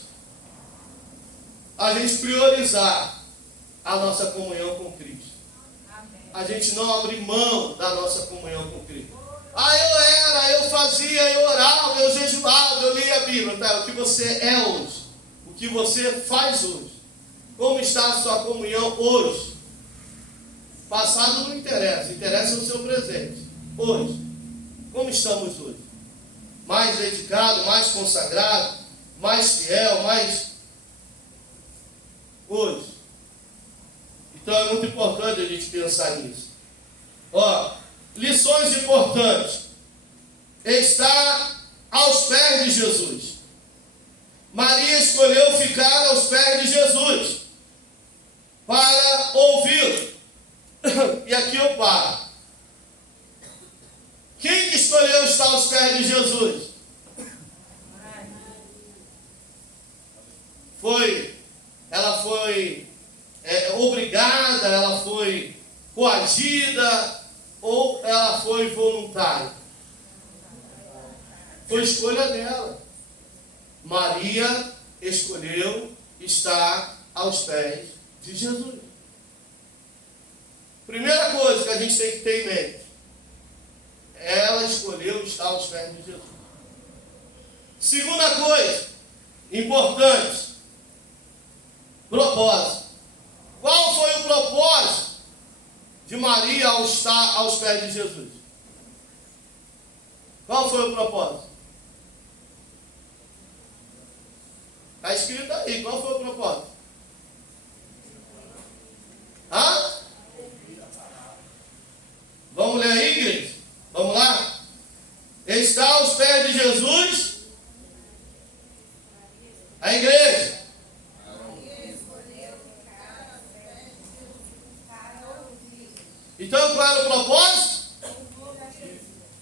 a gente priorizar a nossa comunhão com Cristo. A gente não abrir mão da nossa comunhão com Cristo. Eu fazia, eu orava, eu jejuava, eu lia a Bíblia. Tá? O que você é hoje? O que você faz hoje? Como está a sua comunhão hoje? Passado não interessa, interessa o seu presente. Hoje. Como estamos hoje? Mais dedicado, mais consagrado, mais fiel, mais... Hoje. Então é muito importante a gente pensar nisso. Lições importantes. Está aos pés de Jesus. Maria escolheu ficar aos pés de Jesus para ouvi-lo. E aqui eu paro. Quem que escolheu estar aos pés de Jesus? Ela foi obrigada, ela foi coagida ou ela foi voluntária? Foi escolha dela. Maria escolheu estar aos pés de Jesus. Primeira coisa que a gente tem que ter em mente: ela escolheu estar aos pés de Jesus. Segunda coisa importante: propósito. Qual foi o propósito de Maria ao estar aos pés de Jesus? Qual foi o propósito? Está escrito aí. Qual foi o propósito? Vamos ler aí, igreja? Vamos lá? Está aos pés de Jesus a igreja. Então, qual era o propósito?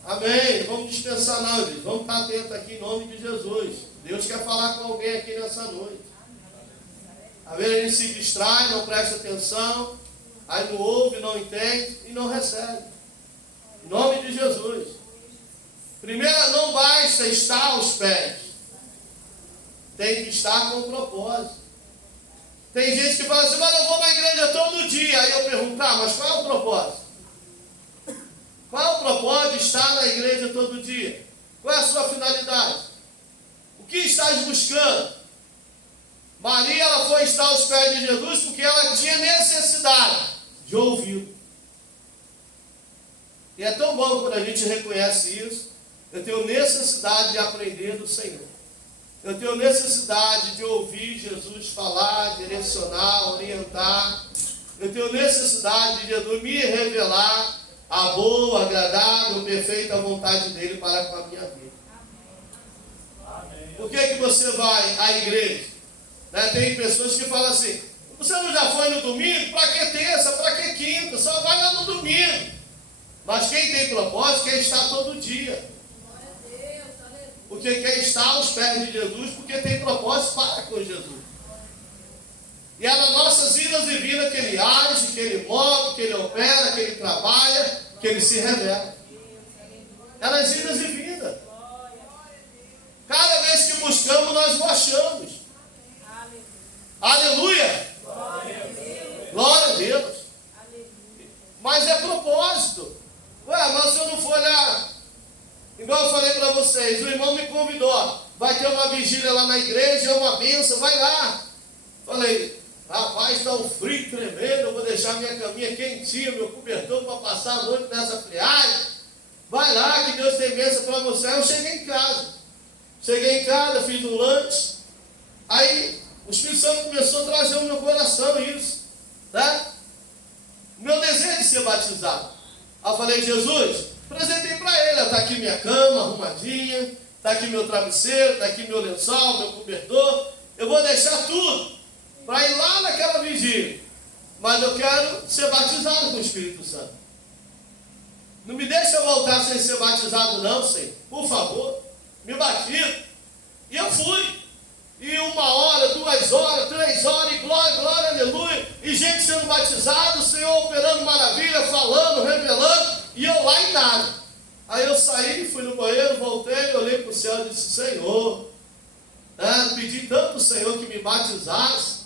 Amém. Não vamos dispensar não, gente. Vamos estar atentos aqui em nome de Jesus. Deus quer falar com alguém aqui nessa noite. Às vezes a gente se distrai, não presta atenção, aí não ouve, não entende e não recebe. Em nome de Jesus. Primeiro, não basta estar aos pés. Tem que estar com propósito. Tem gente que fala assim: mas eu vou na igreja todo dia. Aí eu pergunto: mas qual é o propósito? Qual é o propósito de estar na igreja todo dia? Qual é a sua finalidade? O que estás buscando? Maria, ela foi estar aos pés de Jesus porque ela tinha necessidade de ouvi-lo. E é tão bom quando a gente reconhece isso. Eu tenho necessidade de aprender do Senhor. Eu tenho necessidade de ouvir Jesus falar, direcionar, orientar. Eu tenho necessidade de Jesus me revelar a boa, agradável, perfeita vontade dele para com a minha vida. Por que você vai à igreja? Né? Tem pessoas que falam assim: você não já foi no domingo? Para que terça? Para que quinta? Só vai lá no domingo. Mas quem tem propósito quer estar todo dia. Porque quer estar aos pés de Jesus, porque tem propósito para com Jesus. E é nas nossas vidas e vidas que ele age, que ele move, que ele opera, que ele trabalha, que ele se revela. É nas vidas e vidas. Cada vez que buscamos, nós o achamos. Aleluia! Glória a Deus. Mas é propósito. Ué, mas se eu não for olhar, igual eu falei para vocês, o irmão me convidou, vai ter uma vigília lá na igreja, é uma bênção, vai lá. Falei, rapaz, está um frio tremendo, eu vou deixar minha caminha quentinha, meu cobertor para passar a noite nessa friagem. Vai lá, que Deus tem bênção para você. Aí eu cheguei em casa, fiz um lanche, aí o Espírito Santo começou a trazer ao meu coração isso, né? Meu desejo de ser batizado. Aí eu falei, Jesus, apresentei para ele, está aqui minha cama arrumadinha, está aqui meu travesseiro, está aqui meu lençol, meu cobertor, eu vou deixar tudo para ir lá naquela vigília, mas eu quero ser batizado com o Espírito Santo. Não me deixa voltar sem ser batizado não, Senhor, por favor, me batiza. E eu fui. E 1 hora, 2 horas, 3 horas, e glória, glória, aleluia. E gente sendo batizado, o Senhor operando maravilha, falando, revelando, e eu lá em nada. Aí eu saí, fui no banheiro, voltei, olhei para o céu e disse, Senhor, pedi tanto ao Senhor que me batizasse,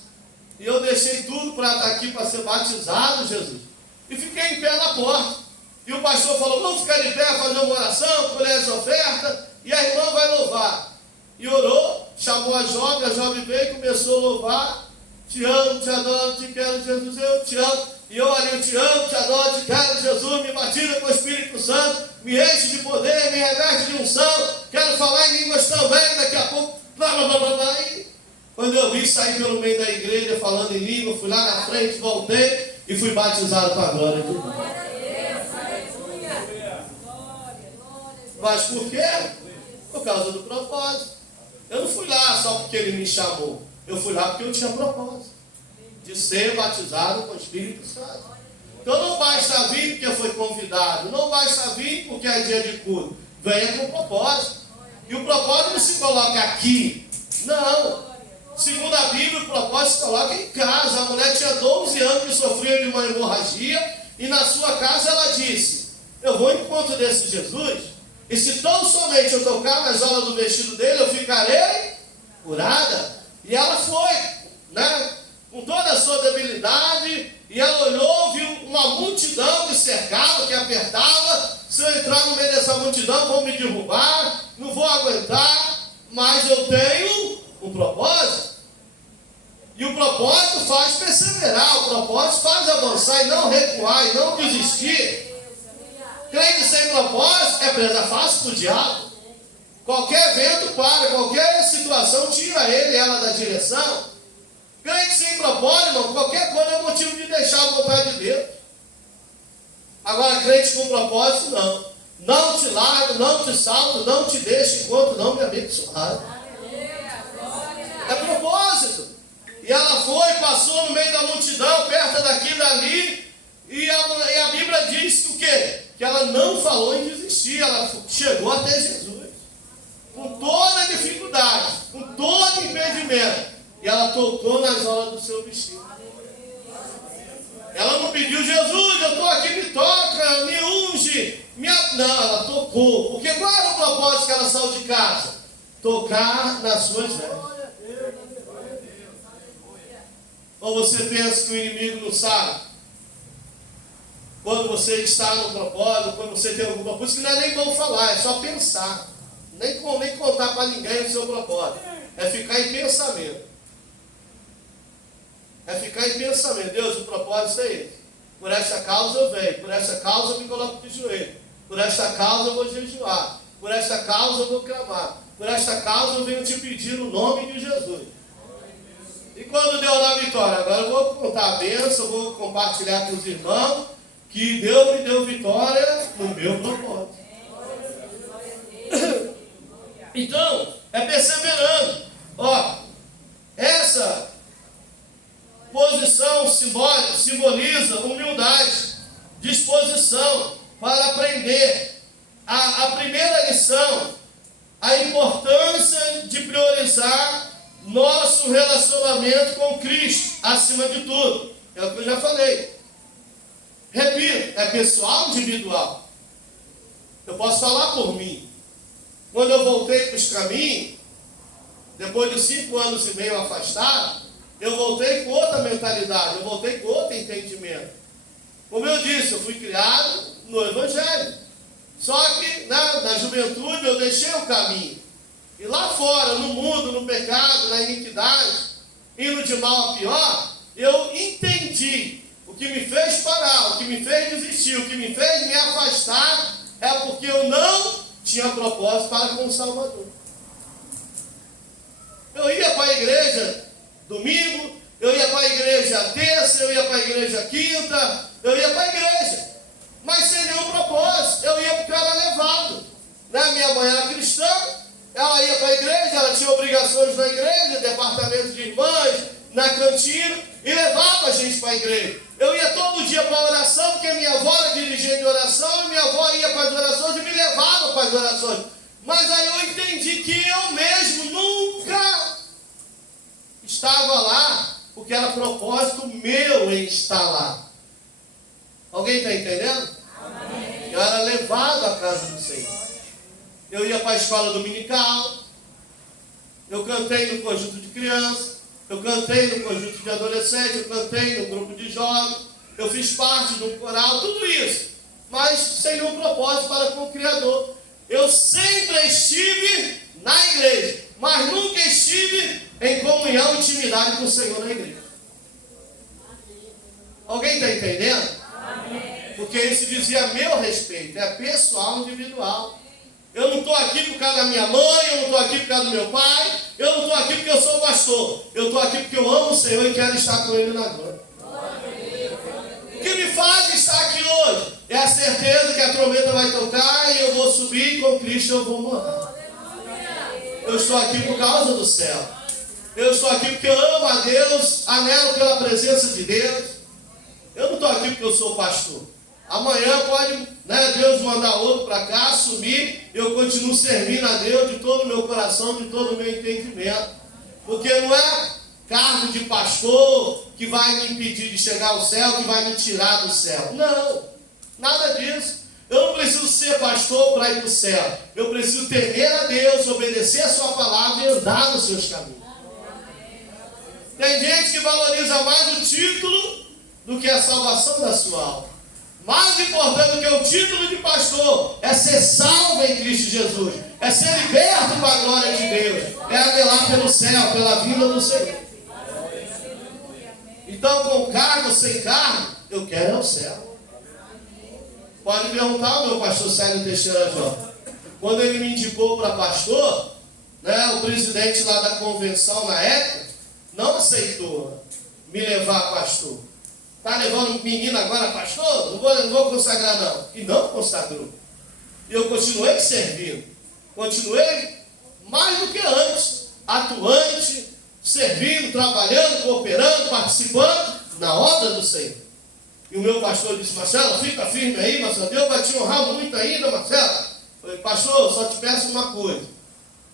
e eu deixei tudo para estar aqui para ser batizado, Jesus. E fiquei em pé na porta. E o pastor falou, vamos ficar de pé, fazer uma oração, colher as ofertas, e a irmã vai louvar. E orou, chamou a jovem veio e começou a louvar. Te amo, te adoro, te quero, Jesus, eu te amo. E eu ali, eu te amo, te adoro, te quero, Jesus, me batiza com o Espírito Santo, me enche de poder, me reveste de unção, quero falar em línguas também, daqui a pouco, blá, blá, blá, blá, blá. E quando eu vi sair pelo meio da igreja falando em língua, fui lá na frente, voltei e fui batizado com a glória de Deus. Mas por quê? Por causa do propósito. Eu não fui lá só porque ele me chamou. Eu fui lá porque eu tinha propósito de ser batizado com o Espírito Santo. Então não basta vir porque foi convidado. Não basta vir porque é dia de culto. Venha com propósito. E o propósito não se coloca aqui. Não. Segundo a Bíblia, o propósito se coloca em casa. A mulher tinha 12 anos que sofria de uma hemorragia. E na sua casa ela disse, eu vou ao encontro desse Jesus. E se tão somente eu tocar nas olas do vestido dele, eu ficarei curada. E ela foi, né? Com toda a sua debilidade. E ela olhou, viu uma multidão que cercava, que apertava. Se eu entrar no meio dessa multidão, vão me derrubar. Não vou aguentar. Mas eu tenho um propósito. E o propósito faz perseverar. O propósito faz avançar e não recuar e não desistir. Crente sem propósito é presa fácil para o diabo. Qualquer vento para, qualquer situação tira ele e ela da direção. Crente sem propósito, irmão, qualquer coisa é motivo de deixar a vontade de Deus. Agora, crente com propósito, não. Não te largo, não te salto, não te deixo enquanto não me abençoar. É propósito. E ela foi, passou no meio da multidão, perto daqui e dali, e a Bíblia diz o quê? Que ela não falou em desistir, ela chegou até Jesus, com toda a dificuldade, com todo o impedimento, e ela tocou nas olas do seu vestido. Ela não pediu, Jesus, eu estou aqui, me toca, me unge, não, ela tocou, porque qual era o propósito que ela saiu de casa? Tocar nas suas vestes. Ou você pensa que o inimigo não sabe? Quando você está no propósito, quando você tem algum propósito, que não é nem bom falar, é só pensar. Nem contar para ninguém o seu propósito. É ficar em pensamento. É ficar em pensamento. Deus, o propósito é esse. Por essa causa eu venho. Por essa causa eu me coloco de joelho. Por essa causa eu vou jejuar. Por essa causa eu vou clamar. Por essa causa eu venho te pedir o nome de Jesus. E quando Deus dá a vitória? Agora eu vou contar a bênção, vou compartilhar com os irmãos que Deus me deu vitória no meu propósito. Então, é perseverando. Ó, essa posição simboliza humildade, disposição para aprender. A primeira lição, a importância de priorizar nosso relacionamento com Cristo, acima de tudo. É o que eu já falei. Repito, é pessoal ou individual? Eu posso falar por mim. Quando eu voltei para os caminhos, depois de 5 anos e meio afastado, eu voltei com outra mentalidade, eu voltei com outro entendimento. Como eu disse, eu fui criado no Evangelho. Só que na juventude eu deixei o caminho. E lá fora, no mundo, no pecado, na iniquidade, indo de mal a pior, eu entendi. O que me fez parar, o que me fez desistir, o que me fez me afastar, é porque eu não tinha propósito para com o Salvador. Eu ia para a igreja domingo, eu ia para a igreja terça, eu ia para a igreja quinta, eu ia para a igreja, mas sem nenhum propósito. Eu ia porque eu era levado. Minha mãe era cristã, ela ia para a igreja, ela tinha obrigações na igreja, departamento de irmãs, na cantina, e levava a gente para a igreja. Eu ia todo dia para a oração, porque minha avó era dirigente de oração, e minha avó ia para as orações e me levava para as orações. Mas aí eu entendi que eu mesmo nunca estava lá, porque era propósito meu em estar lá. Alguém está entendendo? Amém. Eu era levado à casa do Senhor. Eu ia para a escola dominical, eu cantei no conjunto de crianças, eu cantei no conjunto de adolescentes, eu cantei no grupo de jovens, eu fiz parte de um coral, tudo isso, mas sem nenhum propósito para com o Criador. Eu sempre estive na igreja, mas nunca estive em comunhão e intimidade com o Senhor na igreja. Alguém está entendendo? Amém. Porque isso dizia a meu respeito, é pessoal, individual. Eu não estou aqui por causa da minha mãe, eu não estou aqui por causa do meu pai, eu não estou aqui porque eu sou pastor. Eu estou aqui porque eu amo o Senhor e quero estar com Ele na glória. O que me faz estar aqui hoje é a certeza que a trombeta vai tocar e eu vou subir e com Cristo eu vou morrer. Eu estou aqui por causa do céu. Eu estou aqui porque eu amo a Deus, anelo pela presença de Deus. Eu não estou aqui porque eu sou pastor. Amanhã pode, Deus mandar outro para cá, assumir, eu continuo servindo a Deus de todo o meu coração, de todo o meu entendimento. Porque não é cargo de pastor que vai me impedir de chegar ao céu, que vai me tirar do céu. Não, nada disso. Eu não preciso ser pastor para ir para o céu. Eu preciso temer a Deus, obedecer a sua palavra e andar nos seus caminhos. Tem gente que valoriza mais o título do que a salvação da sua alma. Mais importante do que o título de pastor é ser salvo em Cristo Jesus, é ser liberto para a glória de Deus, é apelar pelo céu, pela vida do Senhor. Então, com cargo ou sem cargo, eu quero é o céu. Pode perguntar ao meu pastor Célio Teixeira Jovem. Quando ele me indicou para pastor, o presidente lá da convenção na época não aceitou me levar a pastor. Está levando um menino agora, pastor? Não vou consagrar não. E não consagrou. E eu continuei servindo. Continuei mais do que antes. Atuante, servindo, trabalhando, cooperando, participando na obra do Senhor. E o meu pastor disse, Marcelo, fica firme aí, Marcelo. Deus vai te honrar muito ainda, Marcelo. Eu falei, pastor, só te peço uma coisa.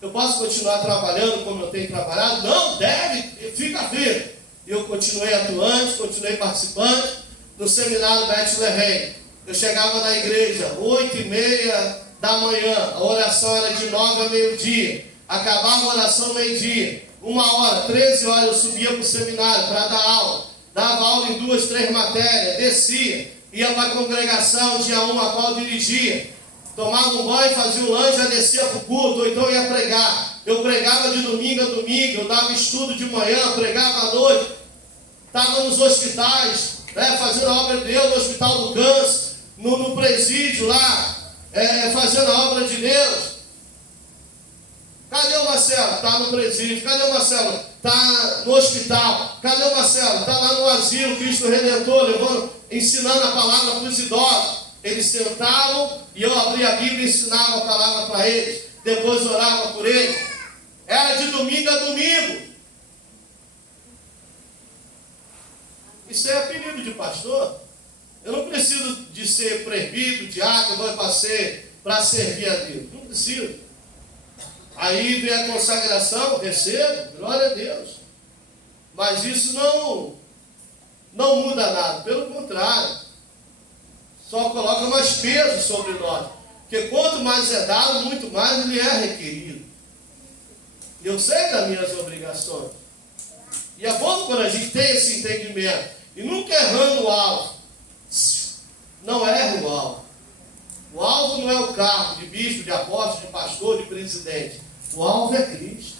Eu posso continuar trabalhando como eu tenho trabalhado? Não, deve, fica firme. E eu continuei atuante, continuei participando no seminário da Etlerrey. Eu chegava na igreja 8h30 da manhã, a oração era de 9 a meio-dia. Acabava a oração meio-dia, 1h, 13h eu subia para o seminário para dar aula. Dava aula em 2, 3 matérias, descia, ia para a congregação, tinha uma a qual dirigia. Tomava um banho, fazia o lanche, já descia para o culto, ou então ia pregar. Eu pregava de domingo a domingo, eu dava estudo de manhã, pregava à noite. Estava nos hospitais, fazendo a obra de Deus, no Hospital do Câncer, no presídio lá, fazendo a obra de Deus. Cadê o Marcelo? Está no presídio. Cadê o Marcelo? Está no hospital. Cadê o Marcelo? Está lá no asilo, Cristo Redentor, levando, ensinando a palavra para os idosos. Eles sentavam e eu abria a Bíblia e ensinava a palavra para eles. Depois orava por eles. Era de domingo a domingo. Isso é apelido de pastor. Eu não preciso de ser presbítero, diácono, para servir a Deus. Não preciso. Aí vem a consagração, recebo, glória a Deus. Mas isso não muda nada, pelo contrário. Só coloca mais peso sobre nós. Porque quanto mais é dado, muito mais ele é requerido. Eu sei das minhas obrigações. E é bom quando a gente tem esse entendimento. E nunca errando o alvo. Não erra o alvo. O alvo não é o cargo de bispo, de apóstolo, de pastor, de presidente. O alvo é Cristo.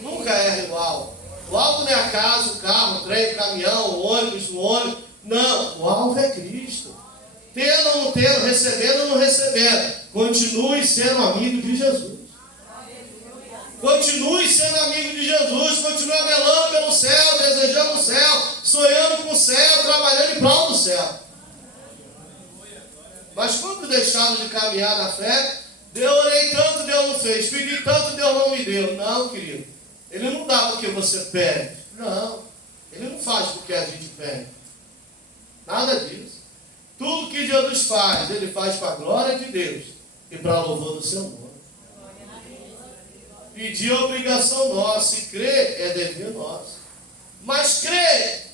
Nunca erra o alvo. O alvo não é a casa, o carro, o trem, o caminhão, o ônibus. Não, o alvo é Cristo. Tendo ou não tendo, recebendo ou não recebendo. Continue sendo amigo de Jesus. Continue sendo amigo de Jesus. Continue anelando pelo céu, desejando o céu, sonhando com o céu, trabalhando em prol do céu. Mas quando deixaram de caminhar na fé, eu orei tanto, Deus não fez. Pedi tanto, Deus não me deu. Não, querido. Ele não dá porque você pede. Não. Ele não faz porque a gente pede. Nada disso. Tudo que Jesus faz, Ele faz para a glória de Deus e para a louvor do seu nome. Pedir é obrigação nossa, e crer é dever nosso. Mas crer,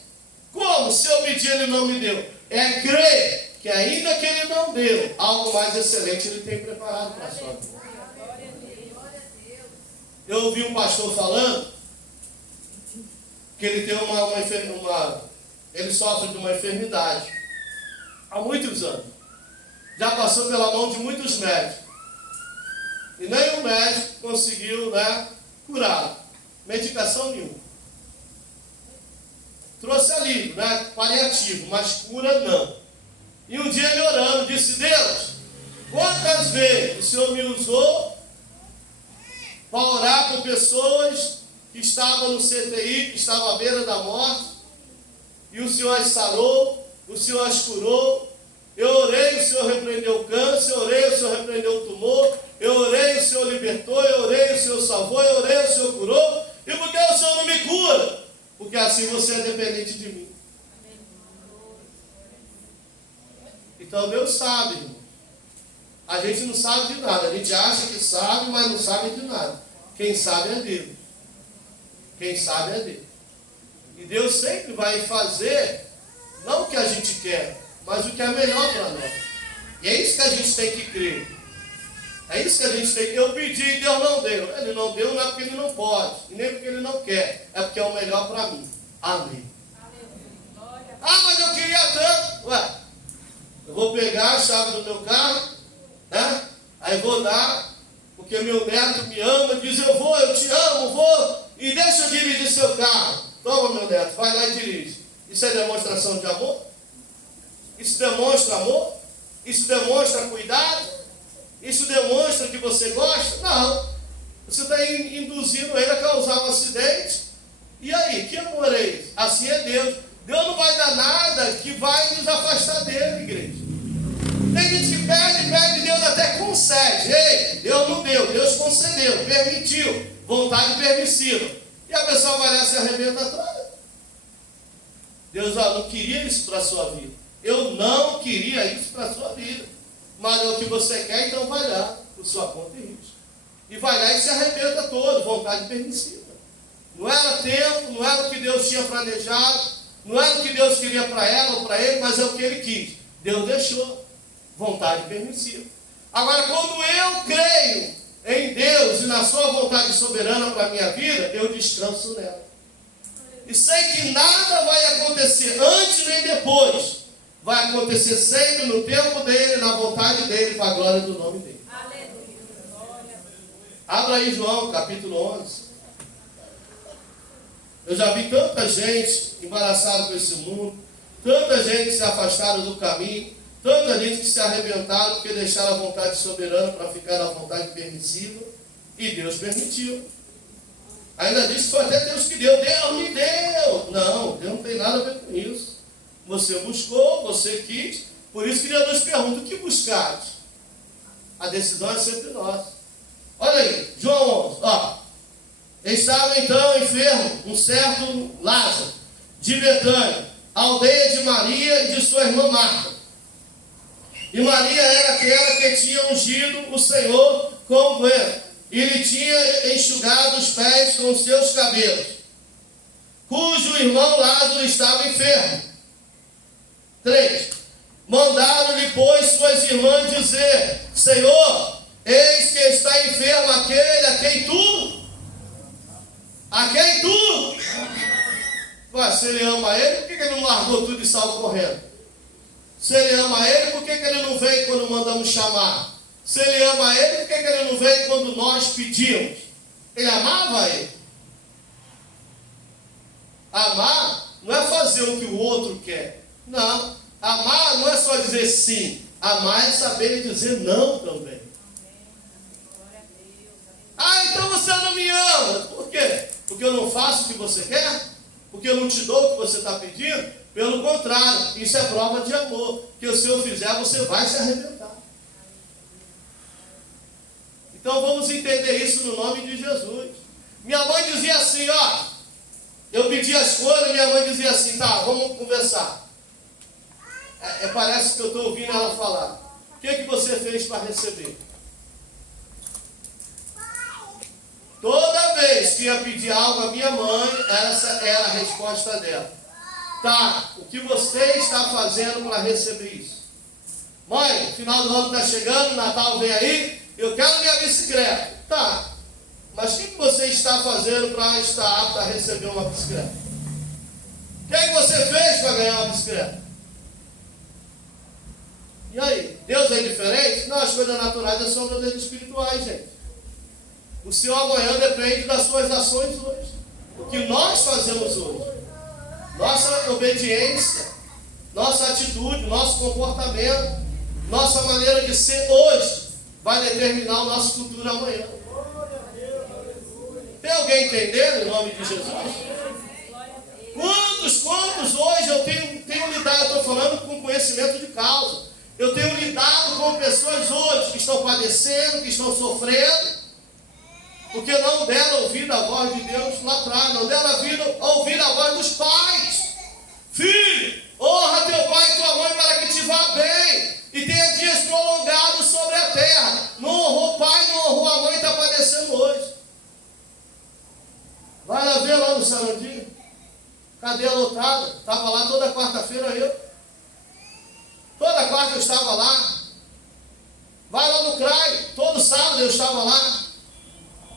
como? Se eu pedir, Ele não me deu. É crer que ainda que Ele não deu, algo mais excelente Ele tem preparado para a sua vida. Eu ouvi um pastor falando que ele tem ele sofre de uma enfermidade há muitos anos. Já passou pela mão de muitos médicos. E nenhum médico conseguiu, curá-lo. Medicação nenhuma. Trouxe alívio, paliativo, mas cura não. E um dia ele orando, disse: Deus, quantas vezes o Senhor me usou para orar por pessoas que estavam no CTI, que estavam à beira da morte, e o Senhor as sarou, o Senhor as curou. Eu orei, o Senhor repreendeu o câncer, eu orei, o Senhor repreendeu o tumor, eu orei, o Senhor libertou, eu orei, o Senhor salvou, eu orei, o Senhor curou. E por que o Senhor não me cura? Porque assim você é dependente de mim. Então Deus sabe, irmão. A gente não sabe de nada. A gente acha que sabe, mas não sabe de nada. Quem sabe é Deus. Quem sabe é Deus. E Deus sempre vai fazer, não o que a gente quer, mas o que é melhor para nós. E é isso que a gente tem que crer. É isso que a gente tem que... Eu pedi e Deus não deu. Ele não deu não é porque Ele não pode, e nem porque Ele não quer. É porque é o melhor para mim. Amém. Ah, mas eu queria tanto. Ué, eu vou pegar a chave do meu carro, aí vou dar, porque meu neto me ama, diz: eu vou, eu te amo, vou, e deixa eu dirigir seu carro. Toma, meu neto, vai lá e dirige. Isso é demonstração de amor? Isso demonstra amor? Isso demonstra cuidado? Isso demonstra que você gosta? Não. Você está induzindo ele a causar um acidente. E aí, que amor é esse? Assim é Deus. Deus não vai dar nada que vai nos afastar dele, igreja. Tem gente que pede, Deus até concede. Ei, Deus não deu, Deus concedeu, permitiu. Vontade permissiva. E a pessoa vai lá e se arrebenta toda. Deus não queria isso para a sua vida. Eu não queria isso para a sua vida. Mas é o que você quer, então vai lá, por sua conta e risco. E vai lá e se arrebenta todo, vontade permissiva. Não era tempo, não era o que Deus tinha planejado, não era o que Deus queria para ela ou para ele, mas é o que Ele quis. Deus deixou, vontade permissiva. Agora, quando eu creio em Deus e na sua vontade soberana para a minha vida, eu descanso nela. E sei que nada vai acontecer antes nem depois. Vai acontecer sempre no tempo dele, na vontade dele, para a glória do nome dele. Aleluia. Abra aí João, capítulo 11. Eu já vi tanta gente embaraçada com esse mundo, tanta gente se afastaram do caminho, tanta gente que se arrebentaram porque deixaram a vontade soberana para ficar na vontade permissiva, e Deus permitiu. Ainda diz que foi até Deus que deu. Deus me deu. Não, Deus não tem nada a ver com isso. Você buscou, você quis. Por isso que Jesus pergunta, o que buscaste? A decisão é sempre nossa. Olha aí, João 11. Ó. Estava então enfermo um certo Lázaro, de Betânia, aldeia de Maria e de sua irmã Marta. E Maria era aquela que tinha ungido o Senhor com unguento e lhe tinha enxugado os pés com os seus cabelos, cujo irmão Lázaro estava enfermo. 3. Mandaram-lhe, pois, suas irmãs dizer: Senhor, eis que está enfermo aquele a quem tu? Ué, se ele ama ele, por que ele não largou tudo e saiu correndo? Se ele ama ele, por que ele não veio quando mandamos chamar? Se ele ama ele, por que ele não veio quando nós pedimos? Ele amava ele. Amar não é fazer o que o outro quer. Não. Amar não é só dizer sim. Amar é saber dizer não também. Ah, então você não me ama. Por quê? Porque eu não faço o que você quer? Porque eu não te dou o que você está pedindo? Pelo contrário, isso é prova de amor. Que se eu fizer, você vai se arrebentar. Então vamos entender isso no nome de Jesus. Minha mãe dizia assim, ó. Eu pedi as coisas, minha mãe dizia assim, tá, vamos conversar. Parece que eu estou ouvindo ela falar. O que você fez para receber? Toda vez que ia pedir algo à minha mãe, essa era a resposta dela. Tá, o que você está fazendo para receber isso? Mãe, final do ano está chegando, Natal vem aí, eu quero minha bicicleta. Tá, mas o que você está fazendo para estar apto a receber uma bicicleta? O que você fez para ganhar uma bicicleta? E aí, Deus é diferente? Não, as coisas naturais são sobras espirituais, gente. O seu amanhã depende das suas ações hoje. O que nós fazemos hoje. Nossa obediência, nossa atitude, nosso comportamento, nossa maneira de ser hoje vai determinar o nosso futuro amanhã. Tem alguém entendendo em nome de Jesus? Quantos hoje eu tenho lidado, eu estou falando com conhecimento de causa. Eu tenho lidado com pessoas hoje que estão padecendo, que estão sofrendo, porque não deram ouvido à voz de Deus lá atrás, não deram ouvido à voz dos pais. Filho, honra teu pai e tua mãe para que te vá bem e tenha dias prolongados sobre a terra. Não honrou o pai, não honrou a mãe, está padecendo hoje. Vai lá ver lá no Sarandinho, cadeia lotada, estava lá toda quarta-feira eu. Toda quarta eu estava lá. Vai lá no CRAI, todo sábado eu estava lá.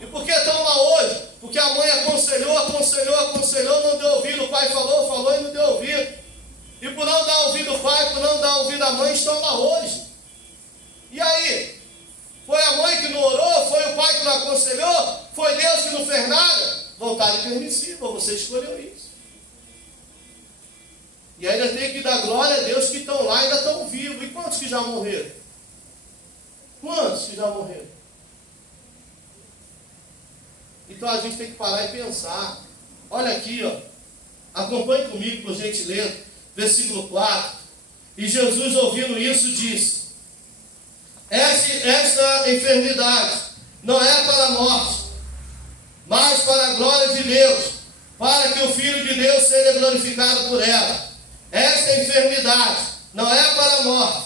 E por que estão lá hoje? Porque a mãe aconselhou, não deu ouvido. O pai falou e não deu ouvido. E por não dar ouvido ao pai, por não dar ouvido à mãe, estão lá hoje. E aí? Foi a mãe que não orou? Foi o pai que não aconselhou? Foi Deus que não fez nada? Vontade permissiva, você escolheu isso. E ainda tem que dar glória a Deus que estão lá e ainda estão vivos. E quantos que já morreram? Quantos que já morreram? Então a gente tem que parar e pensar. Olha aqui, ó. Acompanhe comigo, por gentileza. Versículo 4. E Jesus, ouvindo isso, disse: Esta enfermidade não é para a morte, mas para a glória de Deus, para que o Filho de Deus seja glorificado por ela. Esta enfermidade não é para a morte,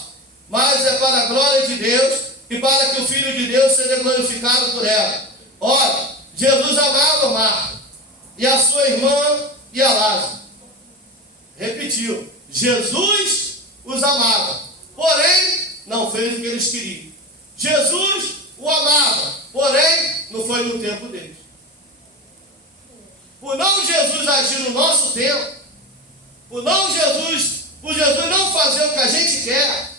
mas é para a glória de Deus e para que o Filho de Deus seja glorificado por ela. Ora, Jesus amava Marta e a sua irmã e a Lázaro. Repetiu, Jesus os amava, porém não fez o que eles queriam. Jesus o amava, porém não foi no tempo deles. Por não Jesus agir no nosso tempo, por Jesus não fazer o que a gente quer,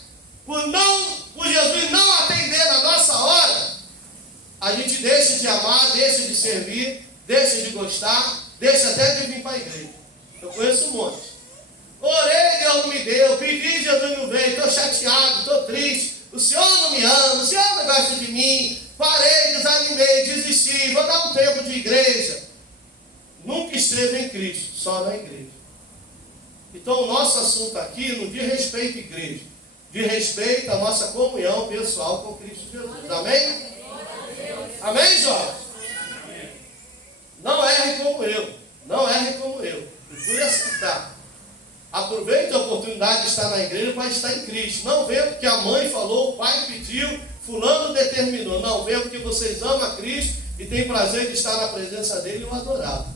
por Jesus não atender na nossa hora, a gente deixa de amar, deixa de servir, deixa de gostar, deixa até de vir para a igreja. Eu conheço um monte. Orei, Deus não me deu, pedi, Jesus não veio, estou chateado, estou triste, o Senhor não me ama, o Senhor não gosta de mim, parei, desanimei, desisti, vou dar um tempo de igreja. esteve em Cristo, só na igreja. Então o nosso assunto aqui não diz respeito à igreja, diz respeito à nossa comunhão pessoal com Cristo Jesus. Amém? Amém, Jorge? Não erre como eu. Não erre como eu. Procure acertar. Aproveite a oportunidade de estar na igreja para estar em Cristo. Não venha porque a mãe falou, o pai pediu, fulano determinou. Não venha porque vocês amam a Cristo e têm prazer de estar na presença dele e o adorar.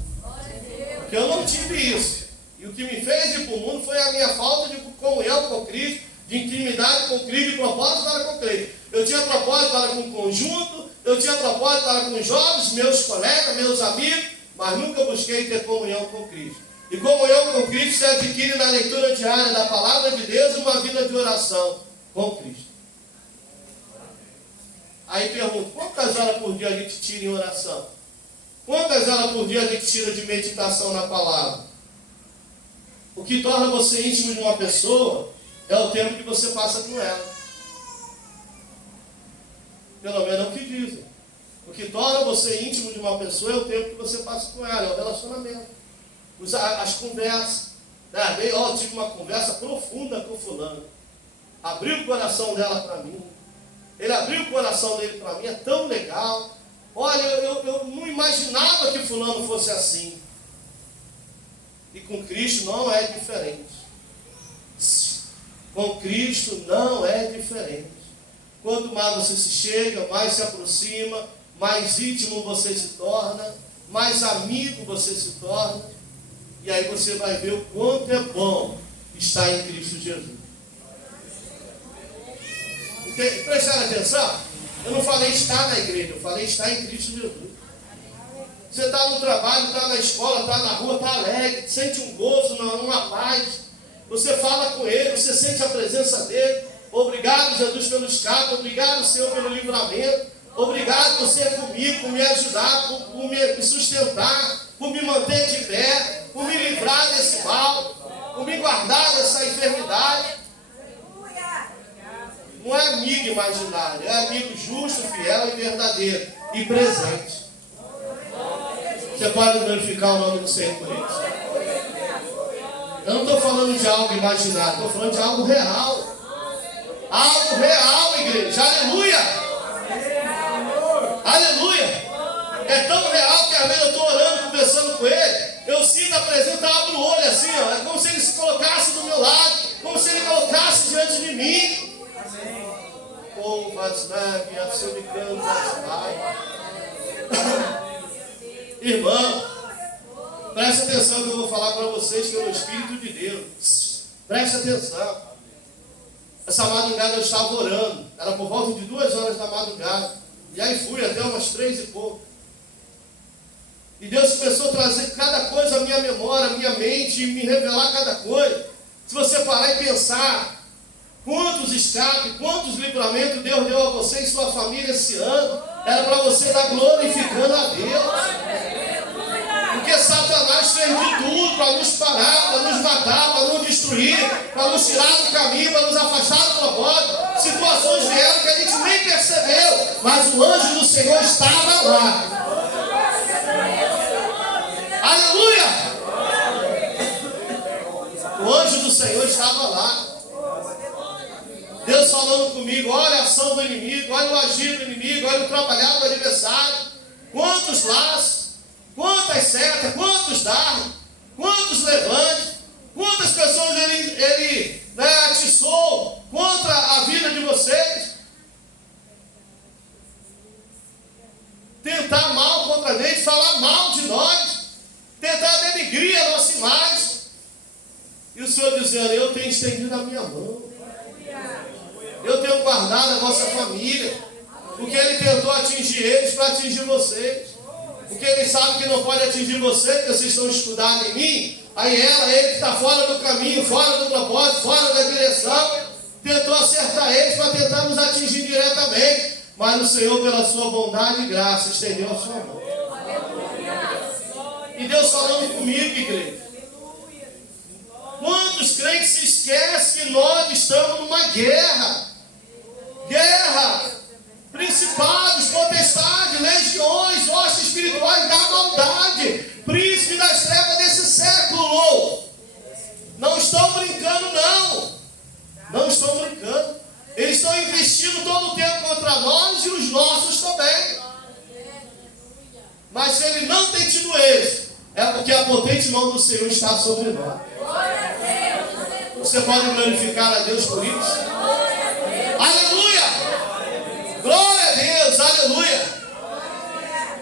Porque eu não tive isso. E o que me fez ir para o mundo foi a minha falta de comunhão com Cristo, de intimidade com Cristo, de propósito para com Cristo. Eu tinha propósito para com o conjunto, eu tinha propósito para com os jovens, meus colegas, meus amigos, mas nunca busquei ter comunhão com Cristo. E comunhão com Cristo se adquire na leitura diária da palavra de Deus e uma vida de oração com Cristo. Aí pergunto, quantas horas por dia a gente tira em oração? Quantas horas por dia a gente tira de meditação na palavra? O que torna você íntimo de uma pessoa é o tempo que você passa com ela. Pelo menos é o que dizem. O que torna você íntimo de uma pessoa é o tempo que você passa com ela, é o relacionamento. As conversas. Né? Eu tive uma conversa profunda com fulano. Abriu o coração dela para mim. Ele abriu o coração dele para mim, é tão legal. Olha, eu não imaginava que fulano fosse assim. E com Cristo não é diferente. Com Cristo não é diferente. Quanto mais você se chega, mais se aproxima, mais íntimo você se torna, mais amigo você se torna. E aí você vai ver o quanto é bom estar em Cristo Jesus. Prestaram atenção? Eu não falei estar na igreja, eu falei estar em Cristo Jesus. Você está no trabalho, está na escola, está na rua, está alegre, sente um gozo, uma paz. Você fala com Ele, você sente a presença dEle. Obrigado, Jesus, pelo escape. Obrigado, Senhor, pelo livramento. Obrigado por ser comigo, por me ajudar, por me sustentar, por me manter de pé, por me livrar desse mal, por me guardar dessa enfermidade. Não é amigo imaginário, é amigo justo, fiel e verdadeiro e presente. Você pode glorificar o nome do Senhor por isso. Eu não estou falando de algo imaginário, estou falando de algo real. Algo real, igreja. Aleluia! Aleluia! É tão real que às vezes eu estou orando, conversando com ele, eu sinto a presença, eu abro o olho assim, ó, é como se ele se colocasse do meu lado, como se ele colocasse diante de mim. Oh, Vasnag, a seu me canta, irmão, preste atenção que eu vou falar para vocês que é o Espírito de Deus. Preste atenção. Essa madrugada eu estava orando. Era por volta de 2 horas da madrugada. E aí fui até umas 3 e pouco. E Deus começou a trazer cada coisa à minha memória, à minha mente, e me revelar cada coisa. Se você parar e pensar, quantos escapes, quantos livramentos Deus deu a você e sua família esse ano, era para você estar glorificando a Deus. Porque Satanás fez de tudo para nos parar, para nos matar, para nos destruir, para nos tirar do caminho, para nos afastar do propósito. Situações vieram que a gente nem percebeu, mas o anjo do Senhor estava lá. Aleluia! O anjo do Senhor estava lá. Deus falando comigo, olha a ação do inimigo, olha o agir do inimigo, olha o trabalhar do adversário. Quantos laços, quantas setas, quantos dardos, quantos levantes, quantas pessoas ele atiçou contra a vida de vocês. Tentar mal contra a gente, falar mal de nós, tentar denegrir a nossa imagem. E o Senhor dizendo, eu tenho estendido a minha mão. Eu tenho guardado a vossa família. Porque Ele tentou atingir eles para atingir vocês. Porque Ele sabe que não pode atingir vocês, porque vocês estão escudados em mim. Aí ele que está fora do caminho, fora do propósito, fora da direção, tentou acertar eles para tentar nos atingir diretamente. Mas o Senhor, pela sua bondade e graça, estendeu a sua mão. E Deus falando comigo, igreja. Quantos crentes se esquecem que nós estamos numa guerra? Guerra! Principados, potestades, legiões, hostes espirituais da maldade, príncipe das trevas nossos também. Mas se ele não tem tido êxito, é porque a potente mão do Senhor está sobre nós. Você pode glorificar a Deus por isso? Aleluia! Glória a Deus! Aleluia!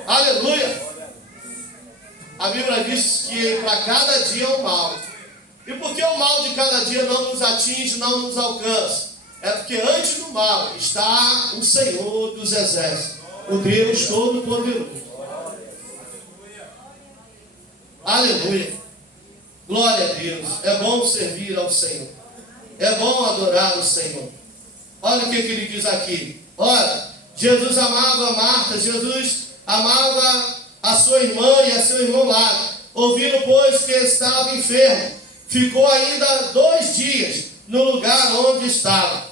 Aleluia! A Bíblia diz que para cada dia é um mal. E por que o mal de cada dia não nos atinge, não nos alcança? É porque antes do mal está o Senhor dos Exércitos, o Deus Todo-Poderoso. Aleluia! Glória a Deus! É bom servir ao Senhor. É bom adorar o Senhor. Olha o que ele diz aqui. Olha, Jesus amava Marta, Jesus amava a sua irmã e a seu irmão Lázaro. Ouvindo, pois, que estava enfermo, ficou ainda 2 dias no lugar onde estava.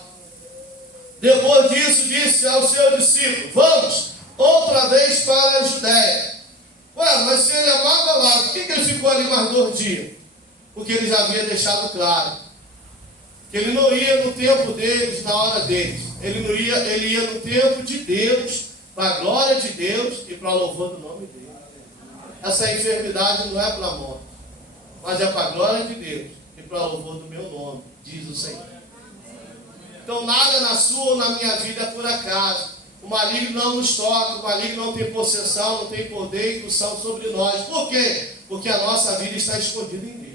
Depois disso, disse ao seu discípulo: vamos outra vez para a Judéia. Ué, mas se ele amava lá, por que ele ficou ali mais 2 dias? Porque ele já havia deixado claro que ele não ia no tempo deles, na hora deles. Ele ia no tempo de Deus, para a glória de Deus e para o louvor do nome dele. Essa enfermidade não é para a morte, mas é para a glória de Deus e para o louvor do meu nome, diz o Senhor. Então nada na sua ou na minha vida é por acaso. O maligno não nos toca, o maligno não tem possessão, não tem poder e indução sobre nós. Por quê? Porque a nossa vida está escondida em Deus.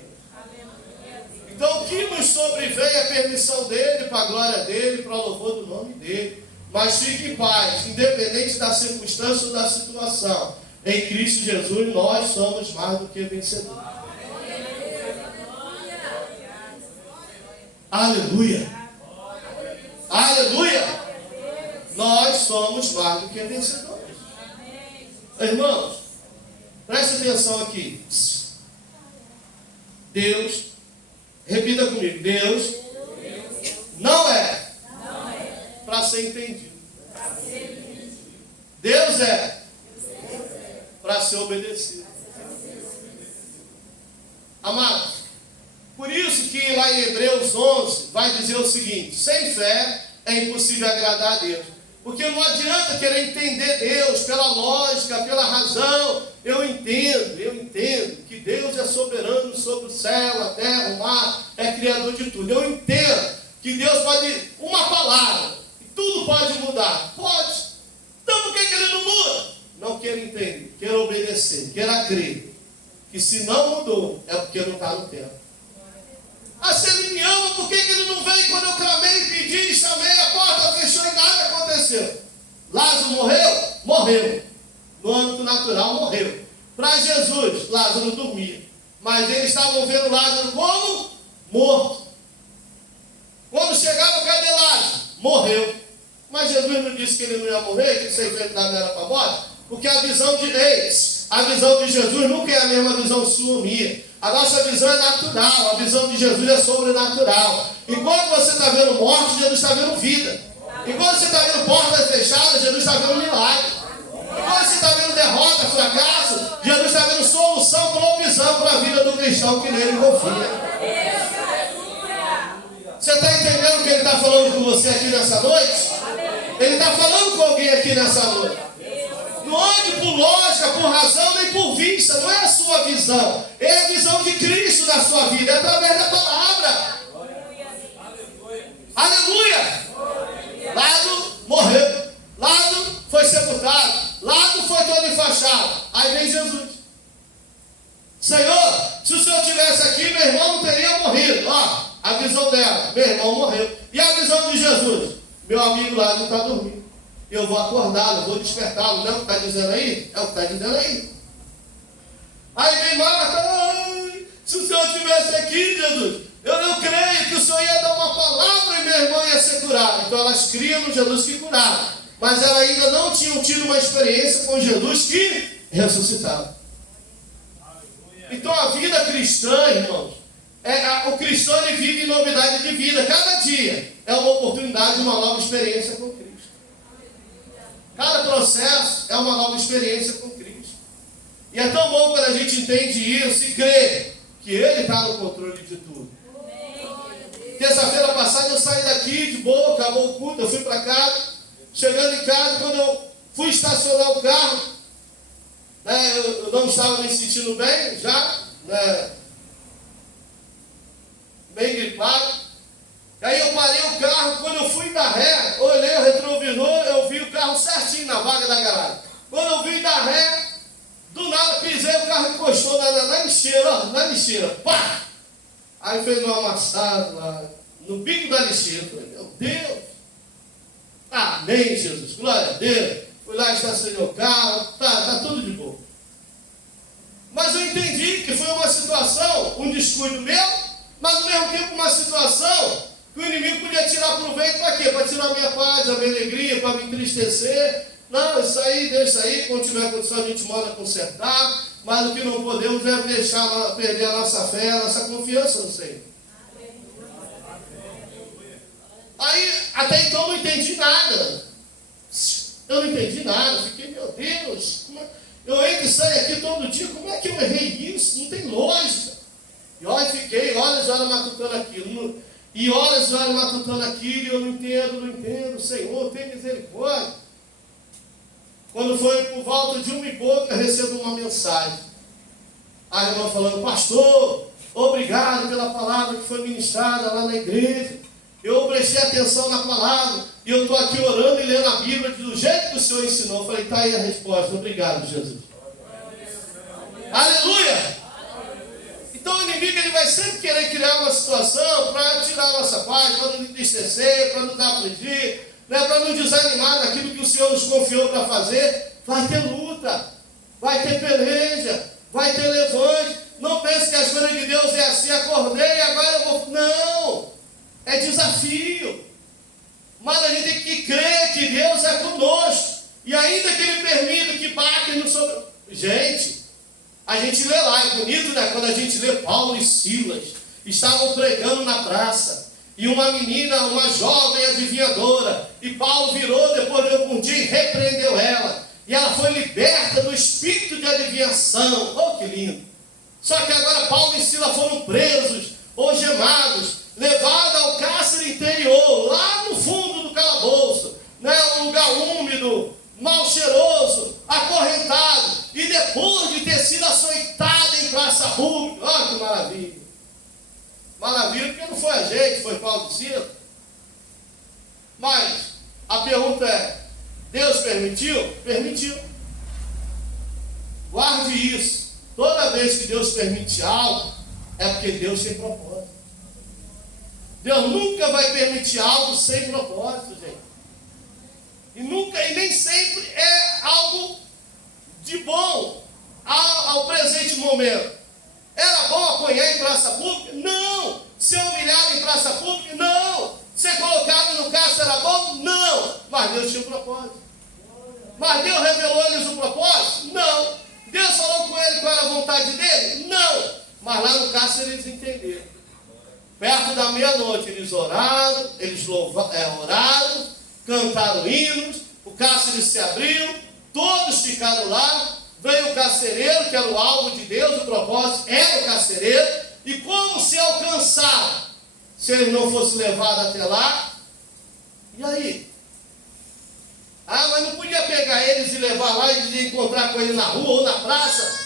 Então o que nos sobrevém é a permissão dele, para a glória dele, para o louvor do nome dele. Mas fique em paz, independente da circunstância ou da situação. Em Cristo Jesus nós somos mais do que vencedores. Aleluia! Aleluia! Nós somos mais do que vencedores. Irmãos, preste atenção aqui. Deus, repita comigo, Deus não é para ser entendido. Deus é para ser obedecido. Amados, por isso que lá em Hebreus 11 vai dizer o seguinte: sem fé é impossível agradar a Deus. Porque não adianta querer entender Deus pela lógica, pela razão. Eu entendo que Deus é soberano sobre o céu, a terra, o mar, é criador de tudo. Eu entendo que Deus pode, uma palavra, e tudo pode mudar. Pode. Então por que ele não muda? Não queira entender, queira obedecer, queira crer. Que se não mudou, é porque não está no tempo. Ah, se ele me ama, por que ele não veio quando eu clamei, pedi, chamei, a porta fechou e nada aconteceu? Lázaro morreu? Morreu. No âmbito natural, morreu. Para Jesus, Lázaro dormia. Mas eles estavam vendo Lázaro como? Morto. Quando chegava, cadê Lázaro? Morreu. Mas Jesus não disse que ele não ia morrer, que essa enfermidade não era para a morte? Porque a visão de Jesus nunca é a mesma visão sua ou minha. A nossa visão é natural, a visão de Jesus é sobrenatural. Enquanto você está vendo morte, Jesus está vendo vida. Enquanto você está vendo portas fechadas, Jesus está vendo milagre. Enquanto você está vendo derrota, fracasso, Jesus está vendo solução, provisão para a vida do cristão que nele confia. Você está entendendo o que ele está falando com você aqui nessa noite? Ele está falando com alguém aqui nessa noite. Não ande por lógica, por razão, nem por vista. Não é a sua visão. É a visão de Cristo na sua vida. É através da palavra. Aleluia! Lázaro morreu. Lázaro foi sepultado. Lázaro foi todo enfaixado. Aí vem Jesus. Senhor, se o Senhor estivesse aqui, meu irmão não teria morrido. Ó, a visão dela. Meu irmão morreu. E a visão de Jesus? Meu amigo Lázaro está dormindo. Eu vou acordá-lo, vou despertá-lo. Não é o que está dizendo aí? É o que está dizendo aí. Aí vem Marta, se o Senhor estivesse aqui, Jesus, eu não creio que o Senhor ia dar uma palavra e meu irmão ia ser curado. Então elas criam no Jesus que curava. Mas elas ainda não tinham tido uma experiência com Jesus que ressuscitava. Então a vida cristã, irmãos, o cristão ele vive em novidade de vida. Cada dia é uma oportunidade de uma nova experiência com Cristo. Cada processo é uma nova experiência com Cristo. E é tão bom quando a gente entende isso e crê que Ele está no controle de tudo. Terça-feira passada eu saí daqui de boa, acabou o culto, eu fui para casa. Chegando em casa, quando eu fui estacionar o carro, né, eu não estava me sentindo bem, já, né, bem gripado. Aí eu parei o carro, quando eu fui dar ré, olhei o retrovisor, eu vi o carro certinho na vaga da garagem. Quando eu vim dar ré, do nada pisei, o carro encostou na lixeira, ó, na lixeira, pá! Aí fez um amassado lá, no bico da lixeira. Eu falei, meu Deus! Amém, Jesus, glória a Deus. Fui lá, estacionei o carro, tá tudo de boa. Mas eu entendi que foi uma situação, um descuido meu, mas ao mesmo tempo uma situação que o inimigo podia tirar proveito para quê? Para tirar a minha paz, a minha alegria, para me entristecer. Não, isso aí, deixa isso aí, quando tiver condição a gente manda consertar, mas o que não podemos é deixar perder a nossa fé, a nossa confiança no Senhor. Aí, até então, não entendi nada. Eu não entendi nada, fiquei, meu Deus, eu entro e saio aqui todo dia, como é que eu errei isso? Não tem lógica. E olha, fiquei horas e horas matutando aquilo. E horas e horas matutando aquilo, e eu não entendo, Senhor, tem misericórdia. Quando foi por volta de 1h pouco, eu recebo uma mensagem. A irmã falando, pastor, obrigado pela palavra que foi ministrada lá na igreja. Eu prestei atenção na palavra, e eu estou aqui orando e lendo a Bíblia do jeito que o Senhor ensinou. Eu falei, está aí a resposta, obrigado, Jesus. Aleluia! Então o inimigo ele vai sempre querer criar uma situação para tirar a nossa paz, para nos entristecer, para nos afligir, né, para nos desanimar daquilo que o Senhor nos confiou para fazer. Vai ter luta, vai ter peleja, vai ter levante. Não pense que as coisas de Deus é assim, acordei e agora eu vou... Não, é desafio. Mas a gente tem que crer que Deus é conosco. E ainda que Ele permita que batem no sobre... Gente, a gente lê lá, é bonito, né? Quando a gente lê Paulo e Silas estavam pregando na praça, e uma menina, uma jovem adivinhadora, e Paulo virou depois de algum dia e repreendeu ela, e ela foi liberta do espírito de adivinhação. Oh, que lindo! Só que agora Paulo e Silas foram presos, algemados, levados ao cárcere interior, lá no fundo do calabouço, né? Um lugar úmido, mal cheiroso, acorrentado, e depois de ter sido açoitado em praça pública. Olha que maravilha! Maravilha, porque não foi a gente, foi Paulo e Silas. Mas a pergunta é, Deus permitiu? Permitiu. Guarde isso. Toda vez que Deus permite algo, é porque Deus tem propósito. Deus nunca vai permitir algo sem propósito, gente. E nem sempre é algo de bom ao presente momento. Era bom apanhar em praça pública? Não. Ser humilhado em praça pública? Não. Ser colocado no cárcere era bom? Não. Mas Deus tinha um propósito. Mas Deus revelou-lhes um propósito? Não. Deus falou com ele qual era a vontade dele? Não. Mas lá no cárcere eles entenderam. Perto da meia-noite eles oraram, oraram, cantaram hinos, o cárcere se abriu, todos ficaram lá. Veio o carcereiro, que era o alvo de Deus, o propósito era o carcereiro, e como se alcançaram, se ele não fosse levado até lá? E aí? Mas não podia pegar eles e levar lá e encontrar com ele na rua ou na praça,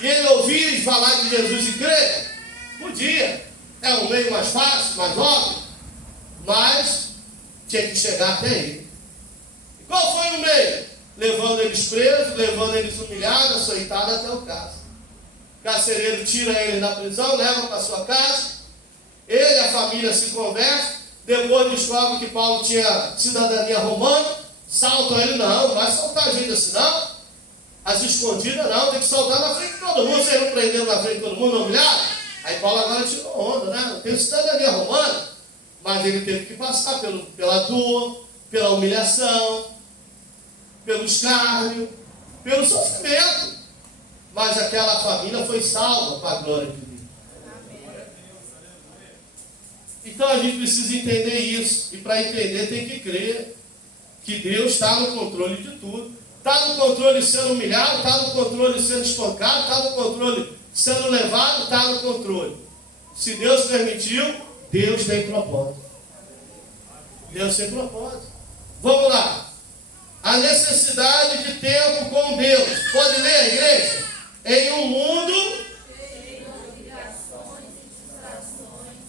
e ele ouvir falar de Jesus e crer? Podia. É um meio mais fácil, mais óbvio, mas tinha que chegar até ele. E qual foi o meio? Levando eles presos, levando eles humilhados, açoitados até o cárcere. O carcereiro tira eles da prisão, leva para sua casa, ele e a família se conversam, depois descobre que Paulo tinha cidadania romana, saltam ele, não vai soltar a gente assim não, as escondidas não, tem que soltar na frente de todo mundo. Vocês não prenderam na frente de todo mundo, humilhado? Aí Paulo agora tirou onda, né? Não tem cidadania romana, mas ele teve que passar pela dor, pela humilhação, pelo escárnio, pelo sofrimento. Mas aquela família foi salva para a glória de Deus. Então a gente precisa entender isso. E para entender tem que crer que Deus está no controle de tudo. Está no controle sendo humilhado, está no controle sendo espancado, está no controle sendo levado, está no controle. Se Deus permitiu, Deus tem propósito. Deus tem propósito. Vamos lá. A necessidade de tempo com Deus. Pode ler, igreja? Em um mundo cheio de obrigações e distrações,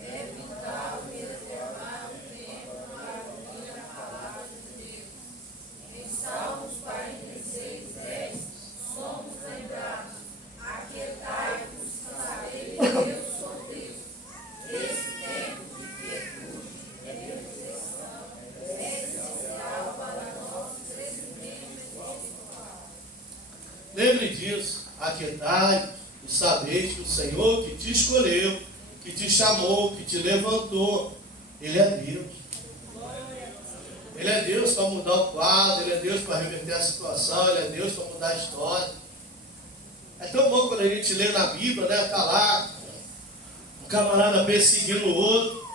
é vital reservar um tempo para ouvir a palavra de Deus. Em Salmos 46:10, somos lembrados: aquietai-vos e sabei que eu sou Deus. Esse tempo de quietude e reflexão é essencial para nosso crescimento espiritual. Lembre disso, aquietai e sabeis que o Senhor que te escolheu, que te chamou, que te levantou, Ele é Deus. Ele é Deus para mudar o quadro, Ele é Deus para reverter a situação, Ele é Deus para mudar a história. É tão bom quando a gente lê na Bíblia, né? Está lá, um camarada perseguindo o outro,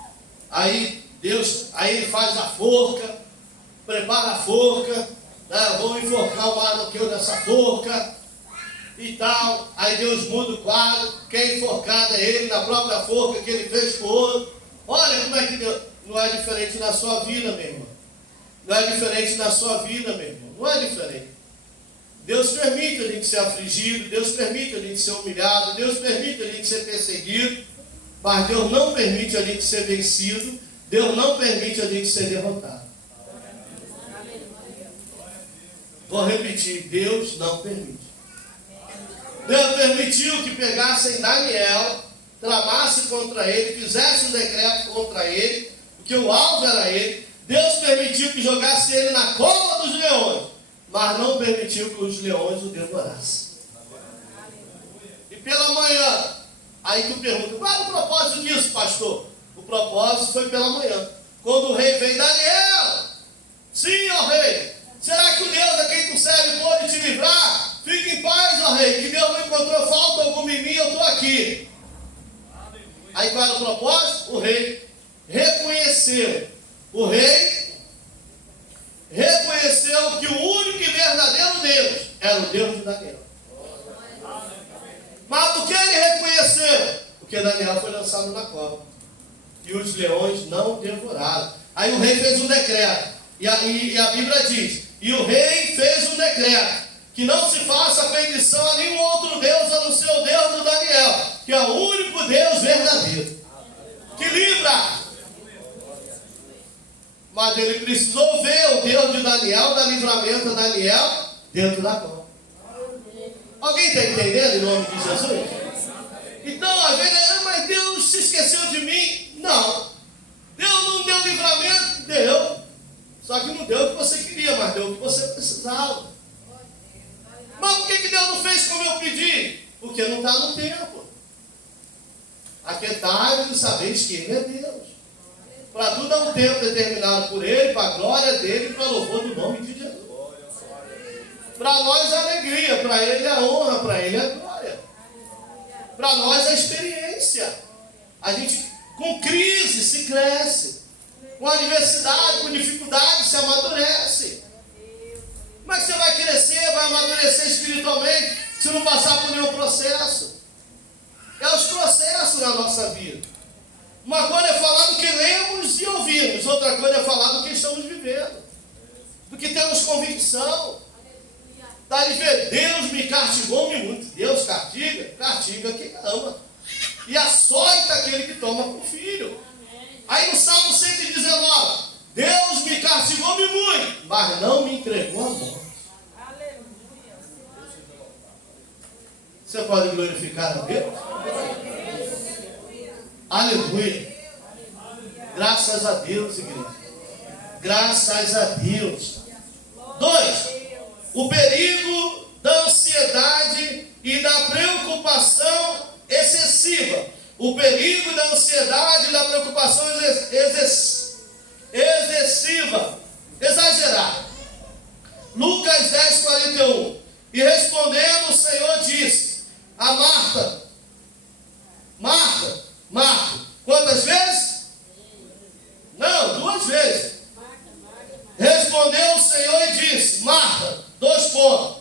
aí ele faz a forca, prepara a forca, né? Vou enforcar o maroqueiro nessa forca e tal. Aí Deus muda o quadro, quem enforcado é ele na própria forca que ele fez com o outro. Olha como é que Deus não é diferente na sua vida, meu irmão. Não é diferente na sua vida, meu irmão. Não é diferente. Deus permite a gente ser afligido, Deus permite a gente ser humilhado, Deus permite a gente ser perseguido, mas Deus não permite a gente ser vencido, Deus não permite a gente ser derrotado. Vou repetir, Deus não permite. Deus permitiu que pegassem Daniel, tramasse contra ele, fizesse um decreto contra ele, porque o alvo era ele. Deus permitiu que jogasse ele na cova dos leões, mas não permitiu que os leões o devorassem. E pela manhã, aí tu pergunta, qual é o propósito disso, pastor? O propósito foi pela manhã. Quando o rei veio, Daniel, sim, ó rei, será que o Deus a quem tu serve pode te livrar? Fique em paz, ó rei, que Deus não encontrou falta alguma em mim, eu estou aqui. Aí qual era o propósito? O rei reconheceu. O rei reconheceu que o único e verdadeiro Deus era o Deus de Daniel. Mas por que ele reconheceu? Porque Daniel foi lançado na cova e os leões não o devoraram. Aí o rei fez um decreto, e a Bíblia diz, e o rei fez um decreto, que não se faça petição a nenhum outro Deus a não ser o Deus do Daniel, que é o único Deus verdadeiro, que livra. Mas ele precisou ver o Deus de Daniel, dar livramento a Daniel dentro da cova. Alguém está entendendo em nome de Jesus? Então, às vezes, mas Deus se esqueceu de mim? Não. Deus não deu livramento? Deu. Só que não deu o que você queria, mas deu o que você precisava. Mas por que Deus não fez como eu pedi? Porque não está no tempo. Aquietai-vos e sabeis que Ele é Deus. Para tudo há um tempo determinado por Ele, para a glória dEle e para o louvor do nome de Jesus. Para nós a alegria, para Ele a honra, para Ele a glória. Para nós a experiência. A gente com crise se cresce. Com adversidade, com dificuldade se amadurece. Como é que você vai crescer, vai amadurecer espiritualmente se não passar por nenhum processo? É os processos na nossa vida. Uma coisa é falar do que lemos e ouvimos, outra coisa é falar do que estamos vivendo, do que temos convicção. Daí ver, Deus me castigou-me muito. Deus castiga quem ama. E açoita aquele que toma com o filho. Aí no Salmo 119, Deus me castigou-me muito, mas não me entregou a morte. Você pode glorificar a Deus? Aleluia. Graças a Deus, igreja. Graças a Deus. 2. O perigo da ansiedade e da preocupação excessiva. O perigo da ansiedade e da preocupação excessiva. Exagerada. Lucas 10:41. E respondendo, o Senhor disse a Marta: Marta, Marta, quantas vezes? Não, 2 vezes. Respondeu o Senhor e disse: Marta, 2 pontos.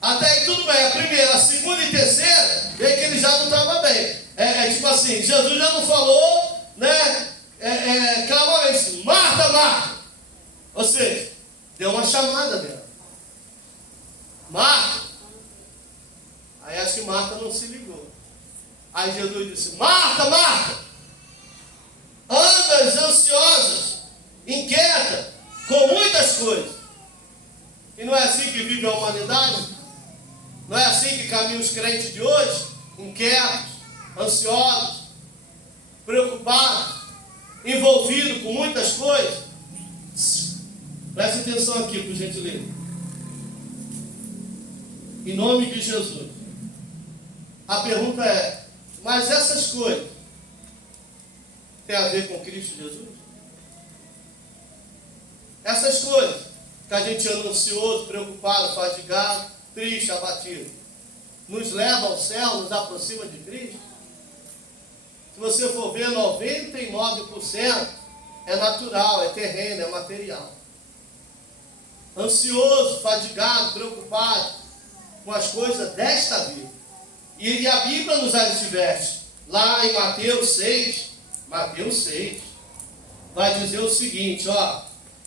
Até aí tudo bem. A primeira, a segunda e terceira, vê que ele já não estava bem. Tipo assim, Jesus já não falou, né? Claramente, Marta, Marta. Ou seja, deu uma chamada dela. Marta. Aí acho que Marta não se ligou. Aí Jesus disse: Marta, Marta, andas ansiosas, inquieta, com muitas coisas. E não é assim que vive a humanidade? Não é assim que caminham os crentes de hoje? Inquietos, ansiosos, preocupados, envolvidos com muitas coisas? Preste atenção aqui, por gentileza. Em nome de Jesus. A pergunta é: mas essas coisas têm a ver com Cristo Jesus? Essas coisas que a gente anda ansioso, preocupado, fadigado, triste, abatido, nos leva ao céu, nos aproxima de Cristo? Se você for ver, 99% é natural, é terreno, é material. Ansioso, fadigado, preocupado com as coisas desta vida. E a Bíblia nos adverte, lá em Mateus 6, vai dizer o seguinte, ó: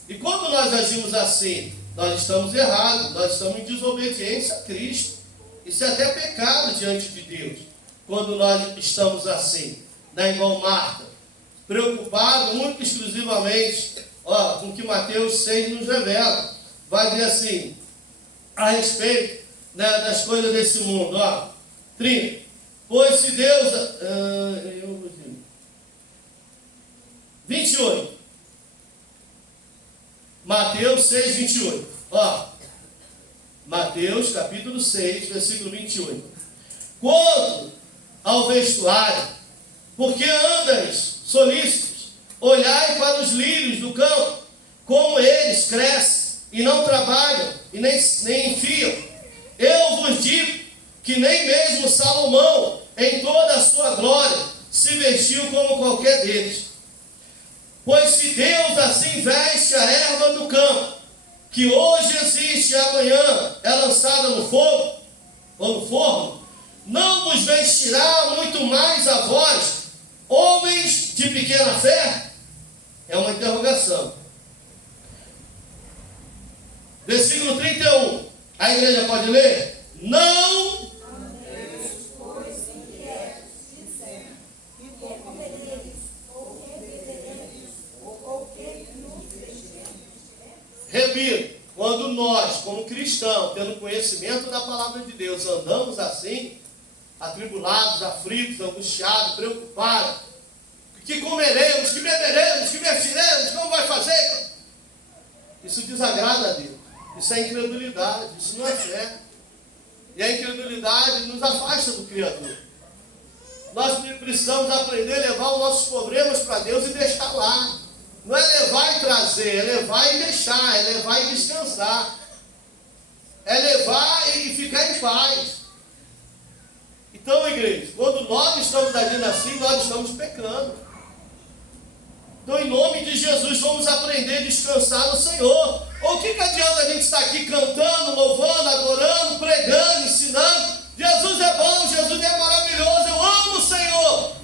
e quando nós agimos assim, nós estamos errados, nós estamos em desobediência a Cristo. Isso é até pecado diante de Deus, quando nós estamos assim, né? Igual Marta, preocupado única e exclusivamente, ó, com o que Mateus 6 nos revela. Vai dizer assim, a respeito, né, das coisas desse mundo, ó, 30. Pois se Deus... 28. Mateus 6, 28. Ó, Mateus capítulo 6, versículo 28. Quanto ao vestuário, porque andas solícitos, olhai para os lírios do campo, como eles crescem, e não trabalham, e nem enfiam. Eu vos digo que nem mesmo Salomão, em toda a sua glória, se vestiu como qualquer deles. Pois se Deus assim veste a erva do campo, que hoje existe e amanhã é lançada no fogo, ou no forno, não vos vestirá muito mais a vós, homens de pequena fé? É uma interrogação. Versículo 31. A igreja pode ler? Não. Repito, quando nós, como cristãos, tendo conhecimento da palavra de Deus, andamos assim, atribulados, aflitos, angustiados, preocupados, que comeremos, que beberemos, que vestiremos, como vai fazer? Isso desagrada a Deus. Isso é incredulidade, isso não é fé. E a incredulidade nos afasta do Criador. Nós precisamos aprender a levar os nossos problemas para Deus e deixar lá. Não é levar e trazer, é levar e deixar, é levar e descansar. É levar e ficar em paz. Então, igreja, quando nós estamos agindo assim, nós estamos pecando. Então, em nome de Jesus, vamos aprender a descansar no Senhor. Ou o que adianta a gente estar aqui cantando, louvando, adorando, pregando, ensinando? Jesus é bom, Jesus é maravilhoso, eu amo o Senhor.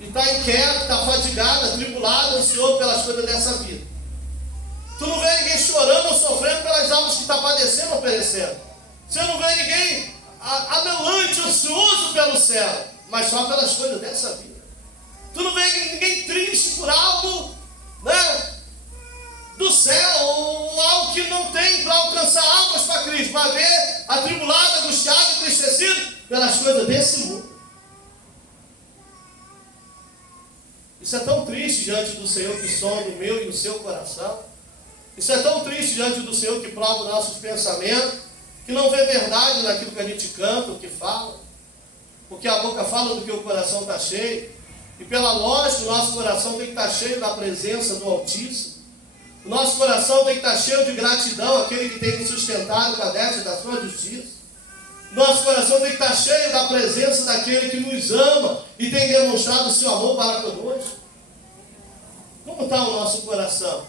E está inquieto, está fadigado, atribulado, ansioso pelas coisas dessa vida. Tu não vê ninguém chorando ou sofrendo pelas almas que está padecendo ou perecendo. Você não vê ninguém anelante, ansioso pelo céu, mas só pelas coisas dessa vida. Tu não vê ninguém triste por algo, né, do céu, ou algo que não tem para alcançar almas para Cristo, mas vê atribulado, angustiado, entristecido pelas coisas desse mundo. Isso é tão triste diante do Senhor que sonda o meu e o seu coração. Isso é tão triste diante do Senhor que prova os nossos pensamentos, que não vê verdade naquilo que a gente canta, o que fala. Porque a boca fala do que o coração está cheio. E pela lógica, o nosso coração tem que estar cheio da presença do Altíssimo. O nosso coração tem que estar cheio de gratidão àquele que tem nos sustentado com a destra da sua justiça. O nosso coração tem que estar cheio da presença daquele que nos ama e tem demonstrado o seu amor para conosco. Como está o nosso coração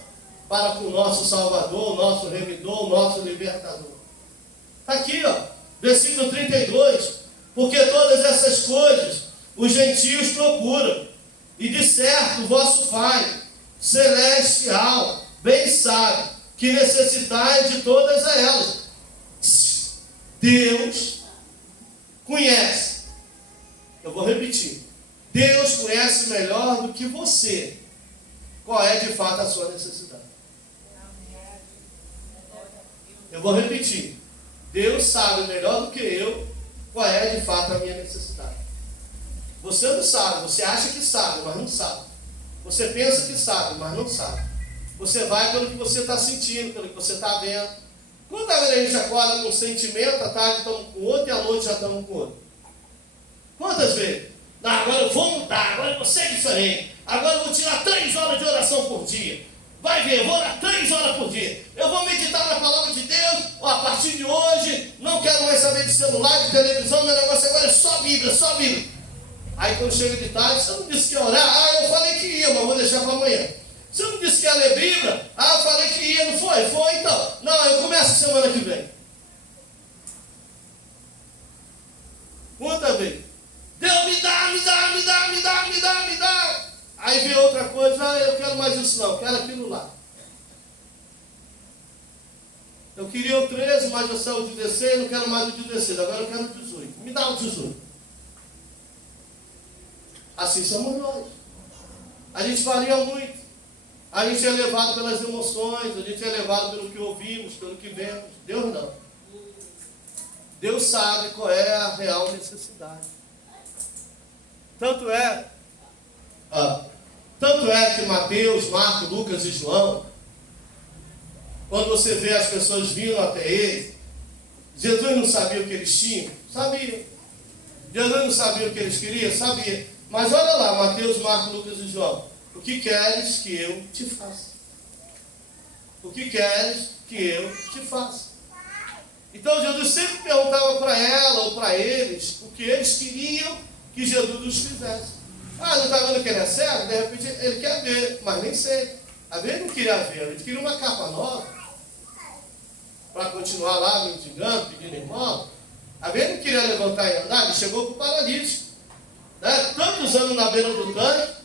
para com o nosso Salvador, o nosso Remidor, o nosso Libertador? Está aqui, ó, versículo 32. Porque todas essas coisas os gentios procuram, e de certo o vosso Pai celestial bem sabe que necessitais de todas elas. Deus conhece. Eu vou repetir. Deus conhece melhor do que você qual é de fato a sua necessidade. Eu vou repetir. Deus sabe melhor do que eu qual é de fato a minha necessidade. Você não sabe, você acha que sabe, mas não sabe. Você pensa que sabe, mas não sabe. Você vai pelo que você está sentindo, pelo que você está vendo. Quantas vezes a gente acorda com um sentimento, à tarde estamos com outro e à noite já estamos com outro? Quantas vezes? Não, agora eu vou mudar, agora eu vou ser diferente. Agora eu vou tirar 3 horas de oração por dia. Vai ver, eu vou orar 3 horas por dia. Eu vou meditar na palavra de Deus. Ó, a partir de hoje, não quero mais saber de celular, de televisão. Meu negócio agora é só Bíblia, só Bíblia. Aí quando chega de tarde, você não disse que ia orar? Ah, eu falei que ia, mas vou deixar para amanhã. Você não disse que ia ler Bíblia? Ah, eu falei que ia, não foi? Foi então. Não, eu começo semana que vem. Quantas vezes? Deus me dá, me dá, me dá, me dá, me dá, me dá. Aí vem outra coisa, ah, eu quero mais isso não, eu quero aquilo lá. Eu queria o 13, mas eu saio o 16, não quero mais o 16, agora eu quero o 18. Me dá o 18. Assim somos nós. A gente varia muito. A gente é levado pelas emoções, a gente é levado pelo que ouvimos, pelo que vemos. Deus não. Deus sabe qual é a real necessidade. Tanto é que Mateus, Marcos, Lucas e João, quando você vê as pessoas vindo até ele, Jesus não sabia o que eles tinham? Sabia. Jesus não sabia o que eles queriam? Sabia. Mas olha lá, Mateus, Marcos, Lucas e João. O que queres que eu te faça? O que queres que eu te faça? Então Jesus sempre perguntava para ela ou para eles o que eles queriam que Jesus os fizesse. Ah, não está vendo que ele é cego? De repente ele quer ver, mas nem sei. Às vezes ele não queria ver, ele queria uma capa nova para continuar lá mendigando, pedindo irmão. Às vezes ele não queria levantar e andar, ele chegou para o paralítico. Né? Tantos anos na beira do tanque.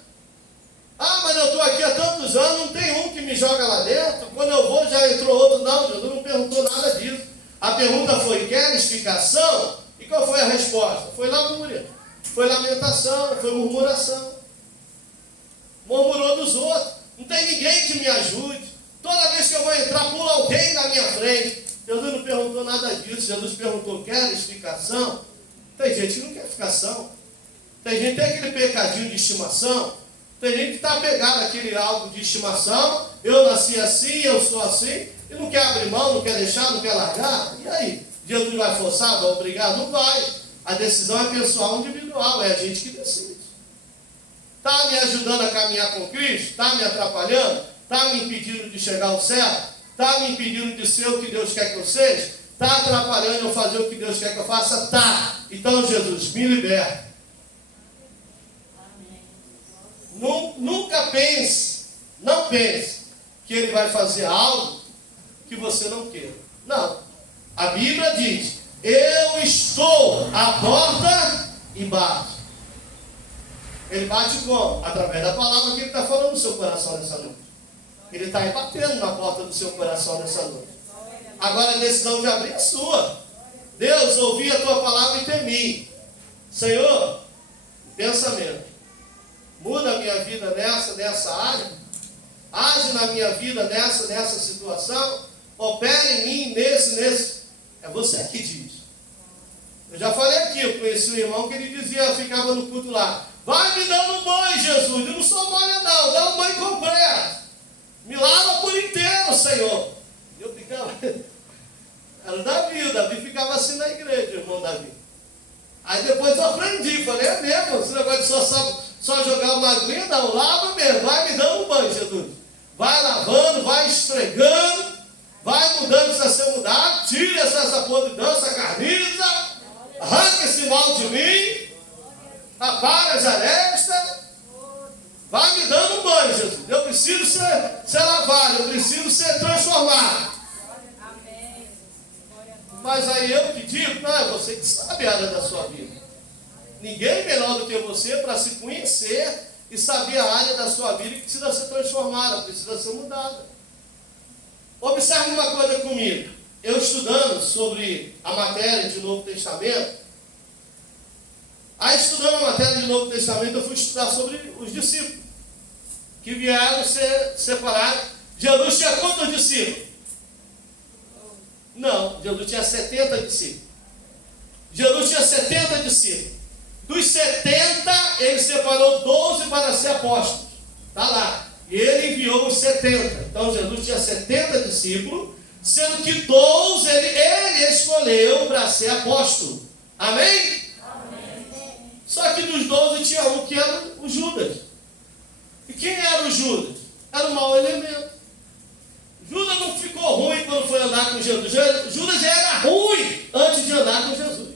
Ah, mas eu estou aqui há tantos anos, não tem um que me joga lá dentro. Quando eu vou, já entrou outro. Não, Jesus não perguntou nada disso. A pergunta foi, quer explicação? E qual foi a resposta? Foi lamúria, foi lamentação, foi murmuração. Murmurou dos outros. Não tem ninguém que me ajude. Toda vez que eu vou entrar, pula alguém na minha frente. Jesus não perguntou nada disso. Jesus perguntou, quer explicação? Tem gente que não quer explicação. Tem gente que tem aquele pecadinho de estimação. Tem gente que está apegado àquele algo de estimação. Eu nasci assim, eu sou assim. E não quer abrir mão, não quer deixar, não quer largar. E aí? Jesus vai forçar, vai obrigar? Não vai. A decisão é pessoal, individual. É a gente que decide. Está me ajudando a caminhar com Cristo? Está me atrapalhando? Está me impedindo de chegar ao céu? Está me impedindo de ser o que Deus quer que eu seja? Está atrapalhando eu fazer o que Deus quer que eu faça? Tá. Então, Jesus, me liberta. Nunca pense, não pense que Ele vai fazer algo que você não queira. Não. A Bíblia diz, eu estou à porta e bato. Ele bate como? Através da palavra que Ele está falando no seu coração nessa noite. Ele está aí batendo na porta do seu coração nessa noite. Agora a decisão de abrir é sua. Deus, ouvi a tua palavra e temi. Senhor, pensamento. Muda a minha vida nessa área. Age na minha vida nessa situação. Opere em mim nesse. É você que diz. Eu já falei aqui, eu conheci um irmão que ele dizia, ficava no culto lá. Vai me dando um banho, Jesus. Eu não sou molha não, dá um banho completo. Me lava por inteiro, Senhor. Eu ficava... Era o Davi ficava assim na igreja, irmão Davi. Aí depois eu aprendi, falei, é mesmo, esse negócio de só jogar uma aguinha, não, lava mesmo, vai me dando um banho, Jesus. Vai lavando, vai esfregando, vai mudando se você mudar, tira essa podridão, essa carniça, arranca esse mal de mim, apara as arestas, vai me dando um banho, Jesus. Eu preciso ser lavado, eu preciso ser transformado. Mas aí eu que digo, não, é você que sabe a área da sua vida. Ninguém melhor do que você para se conhecer e saber a área da sua vida que precisa ser transformada, precisa ser mudada. Observe uma coisa comigo. Eu estudando sobre a matéria de Novo Testamento, aí estudando a matéria de Novo Testamento, eu fui estudar sobre os discípulos, que vieram ser separados. Jesus tinha quantos discípulos? Não, Jesus tinha 70 discípulos. Jesus tinha 70 discípulos. Dos 70, ele separou 12 para ser apóstolos. Está lá. E ele enviou os 70. Então Jesus tinha 70 discípulos, sendo que 12 ele escolheu para ser apóstolo. Amém? Amém? Só que dos 12 tinha um que era o Judas. E quem era o Judas? Era o mau elemento. Judas não ficou ruim quando foi andar com Jesus. Judas já era ruim antes de andar com Jesus.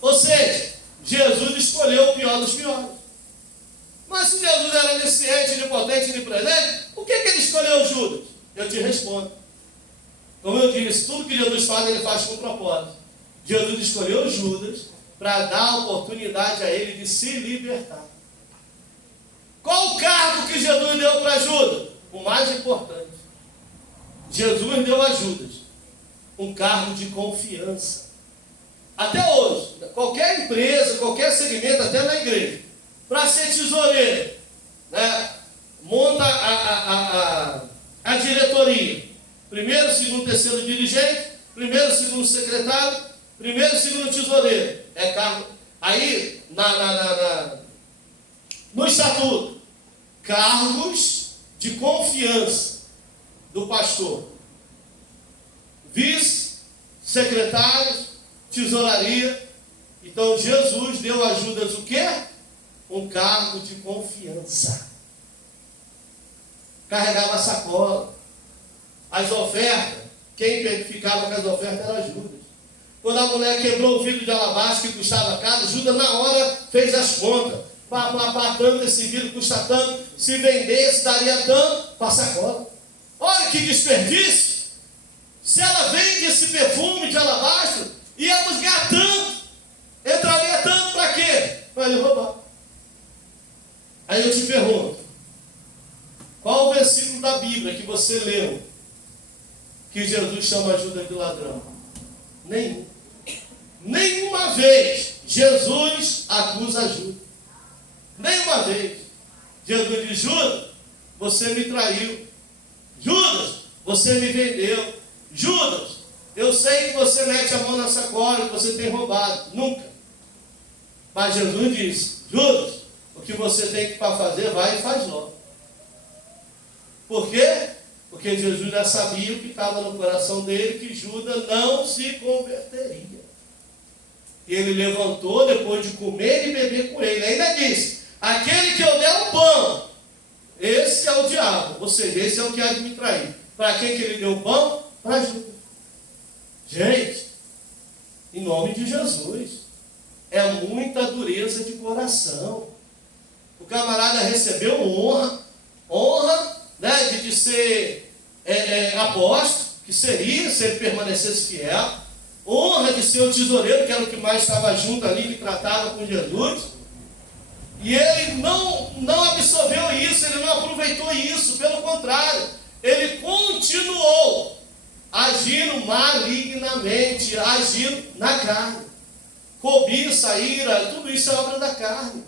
Ou seja, Jesus escolheu o pior dos piores. Mas se Jesus era onisciente, onipotente, onipresente, por que ele escolheu Judas? Eu te respondo. Como eu disse, tudo que Jesus faz, ele faz com propósito. Jesus escolheu Judas para dar a oportunidade a ele de se libertar. Qual o cargo que Jesus deu para Judas? O mais importante. Jesus deu a Judas um cargo de confiança. Até hoje, qualquer empresa, qualquer segmento, até na igreja, para ser tesoureiro, né, monta a diretoria. Primeiro, segundo, terceiro dirigente, primeiro, segundo secretário, primeiro, segundo tesoureiro. É cargo. Aí, no estatuto, cargos de confiança do pastor. Vice, secretários, tesouraria. Então Jesus deu a Judas o quê? Um cargo de confiança. Carregava a sacola. As ofertas, quem ficava com as ofertas era Judas. Quando a mulher quebrou o vidro de alabastro que custava caro, Judas na hora fez as contas. Tanto, esse vidro custa tanto, se vendesse daria tanto para a sacola. Olha que desperdício. Se ela vende esse perfume de alabastro, íamos ganhar tanto. Entraria tanto para quê? Para ele roubar. Aí eu te pergunto, qual o versículo da Bíblia que você leu que Jesus chama Judas de ladrão? Nenhum. Nenhuma vez Jesus acusa Judas. Nenhuma vez. Jesus diz: Judas, você me traiu. Judas, você me vendeu. Judas, eu sei que você mete a mão na sacola, que você tem roubado. Nunca. Mas Jesus diz: Judas, o que você tem para fazer, vai e faz logo. Por quê? Porque Jesus já sabia o que estava no coração dele, que Judas não se converteria. E ele levantou depois de comer e beber com ele. Ainda disse: aquele que eu der o pão, esse é o diabo. Ou seja, esse é o que há de me trair. Para quem que ele deu o pão? Para Judas. Gente, em nome de Jesus, é muita dureza de coração. O camarada recebeu honra, né, de ser apóstolo, que seria se ele permanecesse fiel, honra de ser o tesoureiro, que era o que mais estava junto ali, que tratava com Jesus, e ele não absorveu isso, ele não aproveitou isso, pelo contrário, ele continuou agindo malignamente, agindo na carne. Cobiça, ira, tudo isso é obra da carne.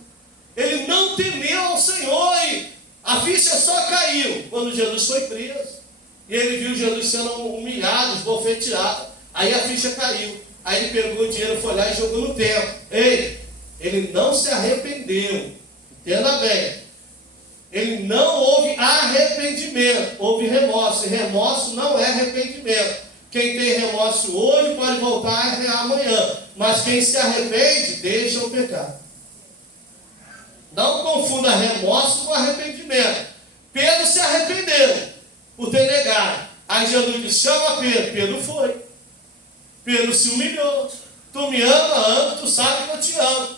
Ele não temeu ao Senhor e a ficha só caiu quando Jesus foi preso. E ele viu Jesus sendo humilhado, esbofeteado. Aí a ficha caiu. Aí ele pegou o dinheiro, foi lá e jogou no templo. Ei, ele não se arrependeu. Entenda bem. Ele não houve arrependimento, houve remorso. E remorso não é arrependimento. Quem tem remorso hoje pode voltar amanhã. Mas quem se arrepende, deixa o pecado. Não confunda remorso com arrependimento. Pedro se arrependeu por ter negado. Aí Jesus disse: chama Pedro. Pedro foi. Pedro se humilhou. Tu me ama, tu sabe que eu te amo.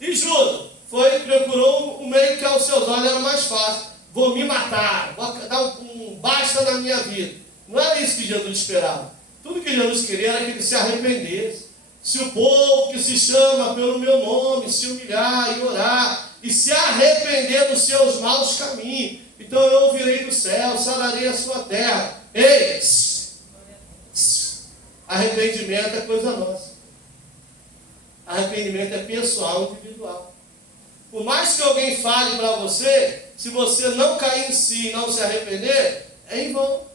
E Judas foi, procurou o meio que aos seus olhos era mais fácil. Vou me matar, vou dar um basta na minha vida. Não era isso que Jesus esperava. Tudo que Jesus queria era que ele se arrependesse. Se o povo que se chama pelo meu nome se humilhar e orar e se arrepender dos seus maus caminhos, Então eu ouvirei do céu, sararei a sua terra. Ei! Arrependimento é coisa nossa. Arrependimento é pessoal, individual. Por mais que alguém fale para você, se você não cair em si e não se arrepender, é em vão.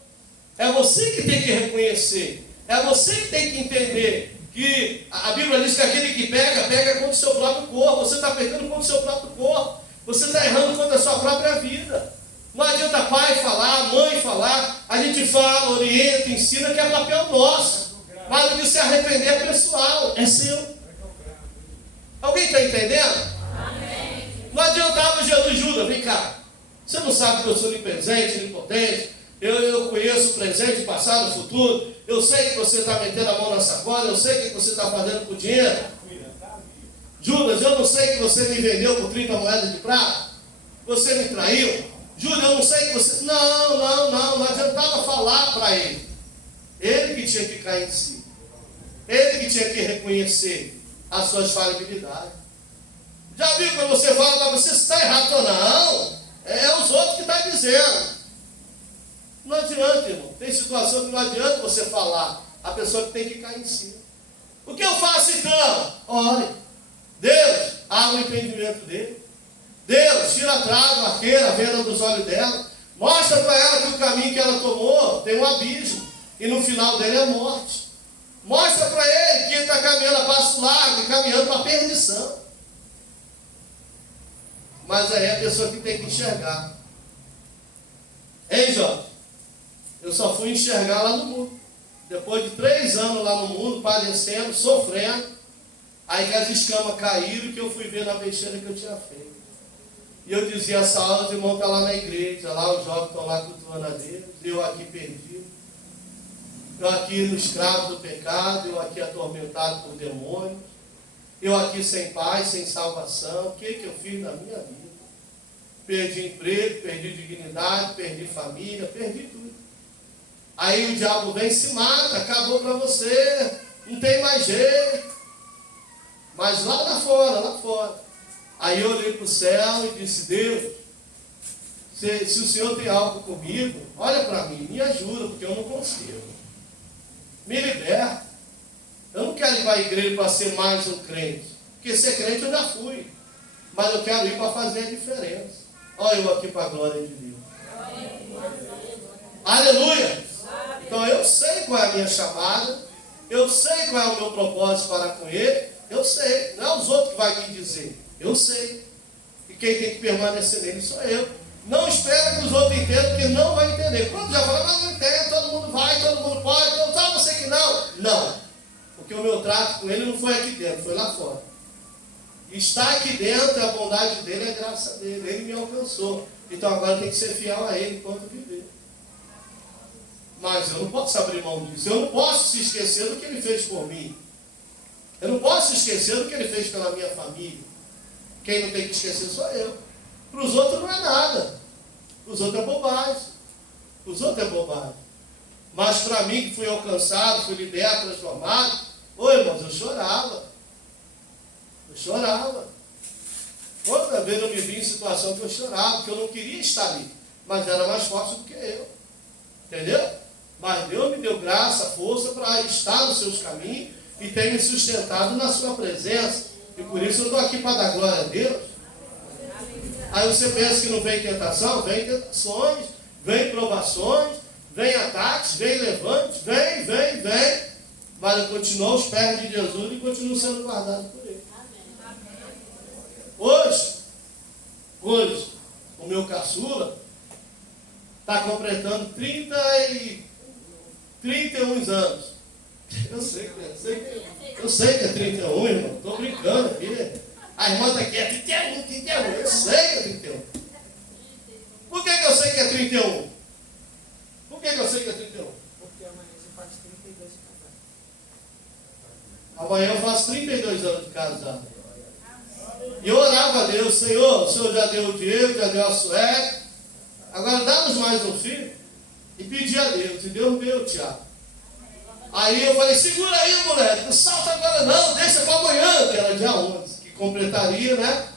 É você que tem que reconhecer. É você que tem que entender que a Bíblia diz que aquele que peca, peca contra o seu próprio corpo. Você está pecando contra o seu próprio corpo. Você está errando contra a sua própria vida. Não adianta pai falar, mãe falar. A gente fala, orienta, ensina, que é papel nosso. Mas o de se arrepender é pessoal, é seu. Alguém está entendendo? Amém. Não adiantava Jesus, Judas, vem cá. Você não sabe que eu sou onipresente, onipotente. Eu conheço o presente, o passado, o futuro. Eu sei que você está metendo a mão na sacola. Eu sei o que você está fazendo com o dinheiro. Judas, eu não sei que você me vendeu por 30 moedas de prata. Você me traiu. Judas, eu não sei que você... Não adiantava falar para ele. Ele que tinha que cair em si. Ele que tinha que reconhecer as suas falibilidades. Já viu quando você fala para você, está errado ou não? É os outros que estão dizendo. Não adianta, irmão. Tem situação que não adianta você falar. A pessoa que tem que cair em si. O que eu faço então? Ore. Deus, abre o entendimento dele. Deus, tira a trave, a arqueira, a venda dos olhos dela. Mostra para ela que o caminho que ela tomou tem um abismo. E no final dele é a morte. Mostra para ele que ele está caminhando a passo largo, caminhando para a perdição. Mas aí é a pessoa que tem que enxergar. Hein, Jó? Eu só fui enxergar lá no mundo. Depois de 3 anos lá no mundo, padecendo, sofrendo, aí que as escamas caíram, que eu fui ver na besteira que eu tinha feito. E eu dizia, essa aula, os irmãos estão lá na igreja, lá os jovens estão lá cultuando a Deus, eu aqui perdido, eu aqui no escravo do pecado, eu aqui atormentado por demônios, eu aqui sem paz, sem salvação. O que eu fiz na minha vida? Perdi emprego, perdi dignidade, perdi família, perdi tudo. Aí o diabo vem e se mata, acabou para você, não tem mais jeito. Mas lá fora. Aí eu olhei para o céu e disse, Deus, se o Senhor tem algo comigo, olha para mim, me ajuda, porque eu não consigo. Me liberta. Eu não quero ir para a igreja para ser mais um crente. Porque ser crente eu já fui. Mas eu quero ir para fazer a diferença. Olha eu aqui para a glória de Deus. Aleluia! Então eu sei qual é a minha chamada. Eu sei qual é o meu propósito para com ele. Eu sei. Não é os outros que vão me dizer. Eu sei. E quem tem que permanecer nele sou eu. Não espera que os outros entendam, porque não vai entender. Quando já fala, mas não entende, todo mundo vai, todo mundo pode, então só você que não. Não. Porque o meu trato com ele não foi aqui dentro, foi lá fora. Está aqui dentro, a bondade dele, a graça dele. Ele me alcançou. Então agora tem que ser fiel a ele enquanto viver. Mas eu não posso abrir mão disso. Eu não posso se esquecer do que ele fez por mim. Eu não posso esquecer do que ele fez pela minha família. Quem não tem que esquecer sou eu. Para os outros não é nada. Para os outros é bobagem. Para os outros é bobagem. Mas para mim que fui alcançado, fui liberto, transformado, irmãos, eu chorava. Outra vez eu me vi em situação que eu chorava, porque eu não queria estar ali. Mas era mais forte do que eu. Entendeu? Mas Deus me deu graça, força para estar nos seus caminhos e ter me sustentado na sua presença. E por isso eu estou aqui para dar glória a Deus. Aí você pensa que não vem tentação? Vem tentações, vem provações, vem ataques, vem levantes, vem. Mas eu continuo aos pés de Jesus e continuo sendo guardado por ele. Hoje, o meu caçula está completando 31 anos. Eu sei que é 31, irmão. Estou brincando aqui. A irmã está aqui, é 31. Eu sei que é 31. Por que eu sei que é 31? Por que eu sei que é 31? Porque amanhã você faz 32 de casado. Amanhã eu faço 32 anos de casado. E eu orava a Deus, Senhor, o Senhor já deu o Diego, já deu a Sueli. Agora dá-nos mais um filho. E pedi a Deus, e Deus deu o Tiago. Aí eu falei, segura aí, moleque, não salta agora não, deixa para amanhã, que era dia 11, que completaria, né?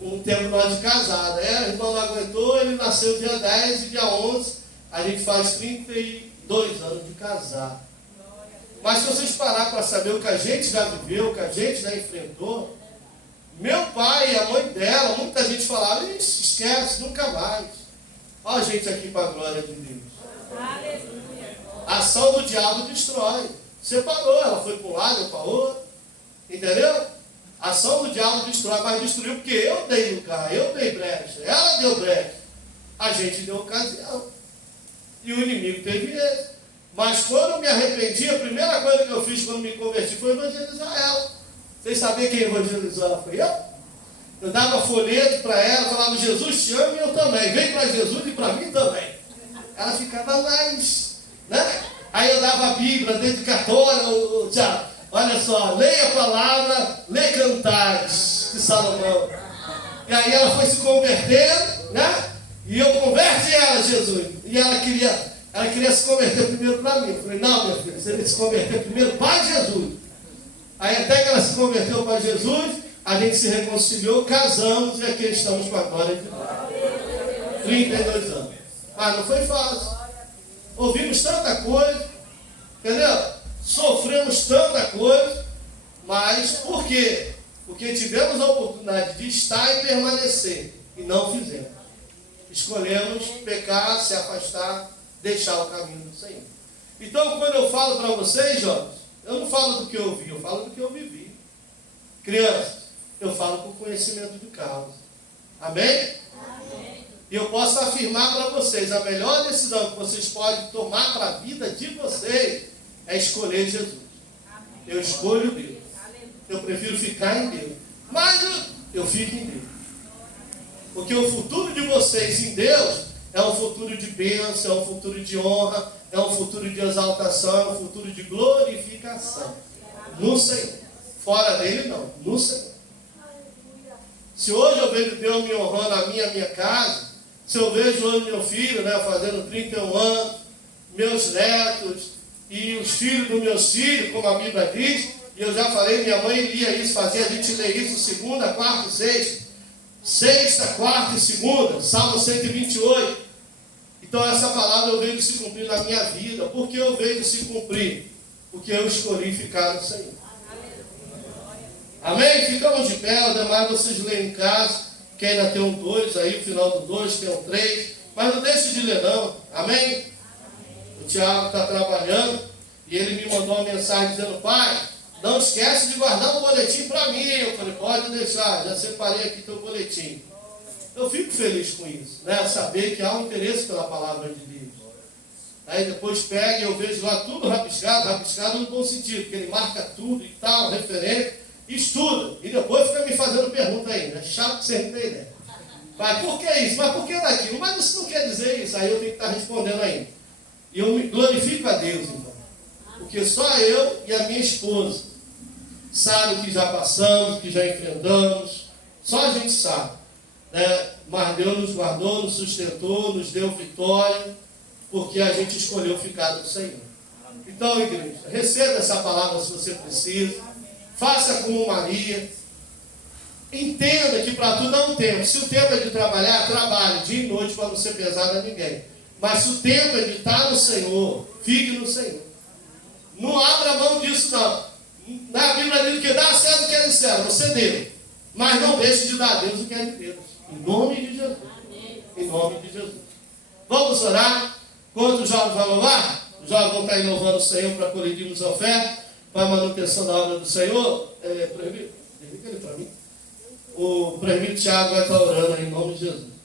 um tempo nós de casado. Aí a irmã não aguentou, ele nasceu dia 10 e dia 11 a gente faz 32 anos de casado. Mas se vocês parar para saber o que a gente já viveu, o que a gente já enfrentou, meu pai e a mãe dela, muita gente falava, esquece, nunca mais. Olha a gente aqui para a glória de Deus. Aleluia. A ação do diabo destrói. Separou, ela foi para um lado, eu para o outro. Entendeu? A ação do diabo destrói, mas destruiu porque eu dei lugar, eu dei brecha, ela deu brecha. A gente deu ocasião. E o inimigo teve esse. Mas quando eu me arrependi, a primeira coisa que eu fiz quando me converti foi evangelizar ela. Vocês sabiam quem evangelizou ela? Foi eu? Eu dava folheto para ela, falava, Jesus te ama e eu também. Vem para Jesus e para mim também. Ela ficava mais, né? Aí eu dava a Bíblia, dedicatória, Tiago, olha só, leia a palavra, lê Cantares de Salomão. E aí ela foi se convertendo, né? E eu converte ela, Jesus. E ela queria se converter primeiro para mim. Eu falei, não, minha filha, você tem que se converter primeiro para Jesus. Aí até que ela se converteu para Jesus, a gente se reconciliou, casamos e aqui estamos com a glória de Deus. 32 anos. Mas não foi fácil. Ouvimos tanta coisa, entendeu? Sofremos tanta coisa, mas por quê? Porque tivemos a oportunidade de estar e permanecer, e não fizemos. Escolhemos pecar, se afastar, deixar o caminho do Senhor. Então, quando eu falo para vocês, jovens, eu não falo do que eu vi, eu falo do que eu vivi. Crianças, eu falo com conhecimento de causa. Amém? Amém. E eu posso afirmar para vocês, a melhor decisão que vocês podem tomar para a vida de vocês é escolher Jesus. Amém. Eu escolho Deus. Aleluia. Eu prefiro ficar em Deus. Mas eu fico em Deus. Porque o futuro de vocês em Deus é um futuro de bênção, é um futuro de honra, é um futuro de exaltação, é um futuro de glorificação. No Senhor. Fora dele, não. No Senhor. Se hoje eu vejo Deus me honrando a minha casa, se eu vejo hoje meu filho, né, fazendo 31 anos, meus netos e os filhos dos meus filhos, como a Bíblia diz, e eu já falei, minha mãe lia isso, fazia a gente ler isso segunda, quarta e sexta. Sexta, quarta e segunda, Salmo 128. Então essa palavra eu vejo se cumprir na minha vida. Por que eu vejo se cumprir? Porque eu escolhi ficar no Senhor. Amém? Ficamos de pé, demais vocês leem em casa, que ainda tem um 2, aí o final do 2 tem um 3, mas não deixe de ler não. Amém? O Tiago está trabalhando e ele me mandou uma mensagem dizendo, pai, não esquece de guardar um boletim para mim. Eu falei, pode deixar, já separei aqui teu boletim. Eu fico feliz com isso, né? Saber que há um interesse pela palavra de Deus. Aí depois pega e eu vejo lá tudo rabiscado no bom sentido, porque ele marca tudo e tal, referente, estuda. E depois fica me fazendo pergunta ainda. É chato que você não tem ideia. Pai, por que isso? Mas por que daquilo? Mas isso não quer dizer isso. Aí eu tenho que estar respondendo ainda. E eu me glorifico a Deus, irmão. Porque só eu e a minha esposa sabem o que já passamos, o que já enfrentamos. Só a gente sabe. Né? Mas Deus nos guardou, nos sustentou, nos deu vitória, porque a gente escolheu ficar do Senhor. Então, igreja, receba essa palavra se você precisa. Faça como Maria. Entenda que para tudo há um tempo. Se o tempo é de trabalhar, trabalhe dia e noite para não ser pesado a ninguém. Mas se o tempo é de estar no Senhor, fique no Senhor. Não abra mão disso, não. Na Bíblia diz que dá a César o que é de César, você deu. Mas não deixe de dar a Deus o que é de Deus. Em nome de Jesus. Em nome de Jesus. Vamos orar. Quanto os jovens vão louvar? Os jovens vão estar aí louvando o Senhor para colidirmos a oferta, para a manutenção da obra do Senhor. Presbítero, para mim. O presbítero Tiago vai estar orando aí em nome de Jesus.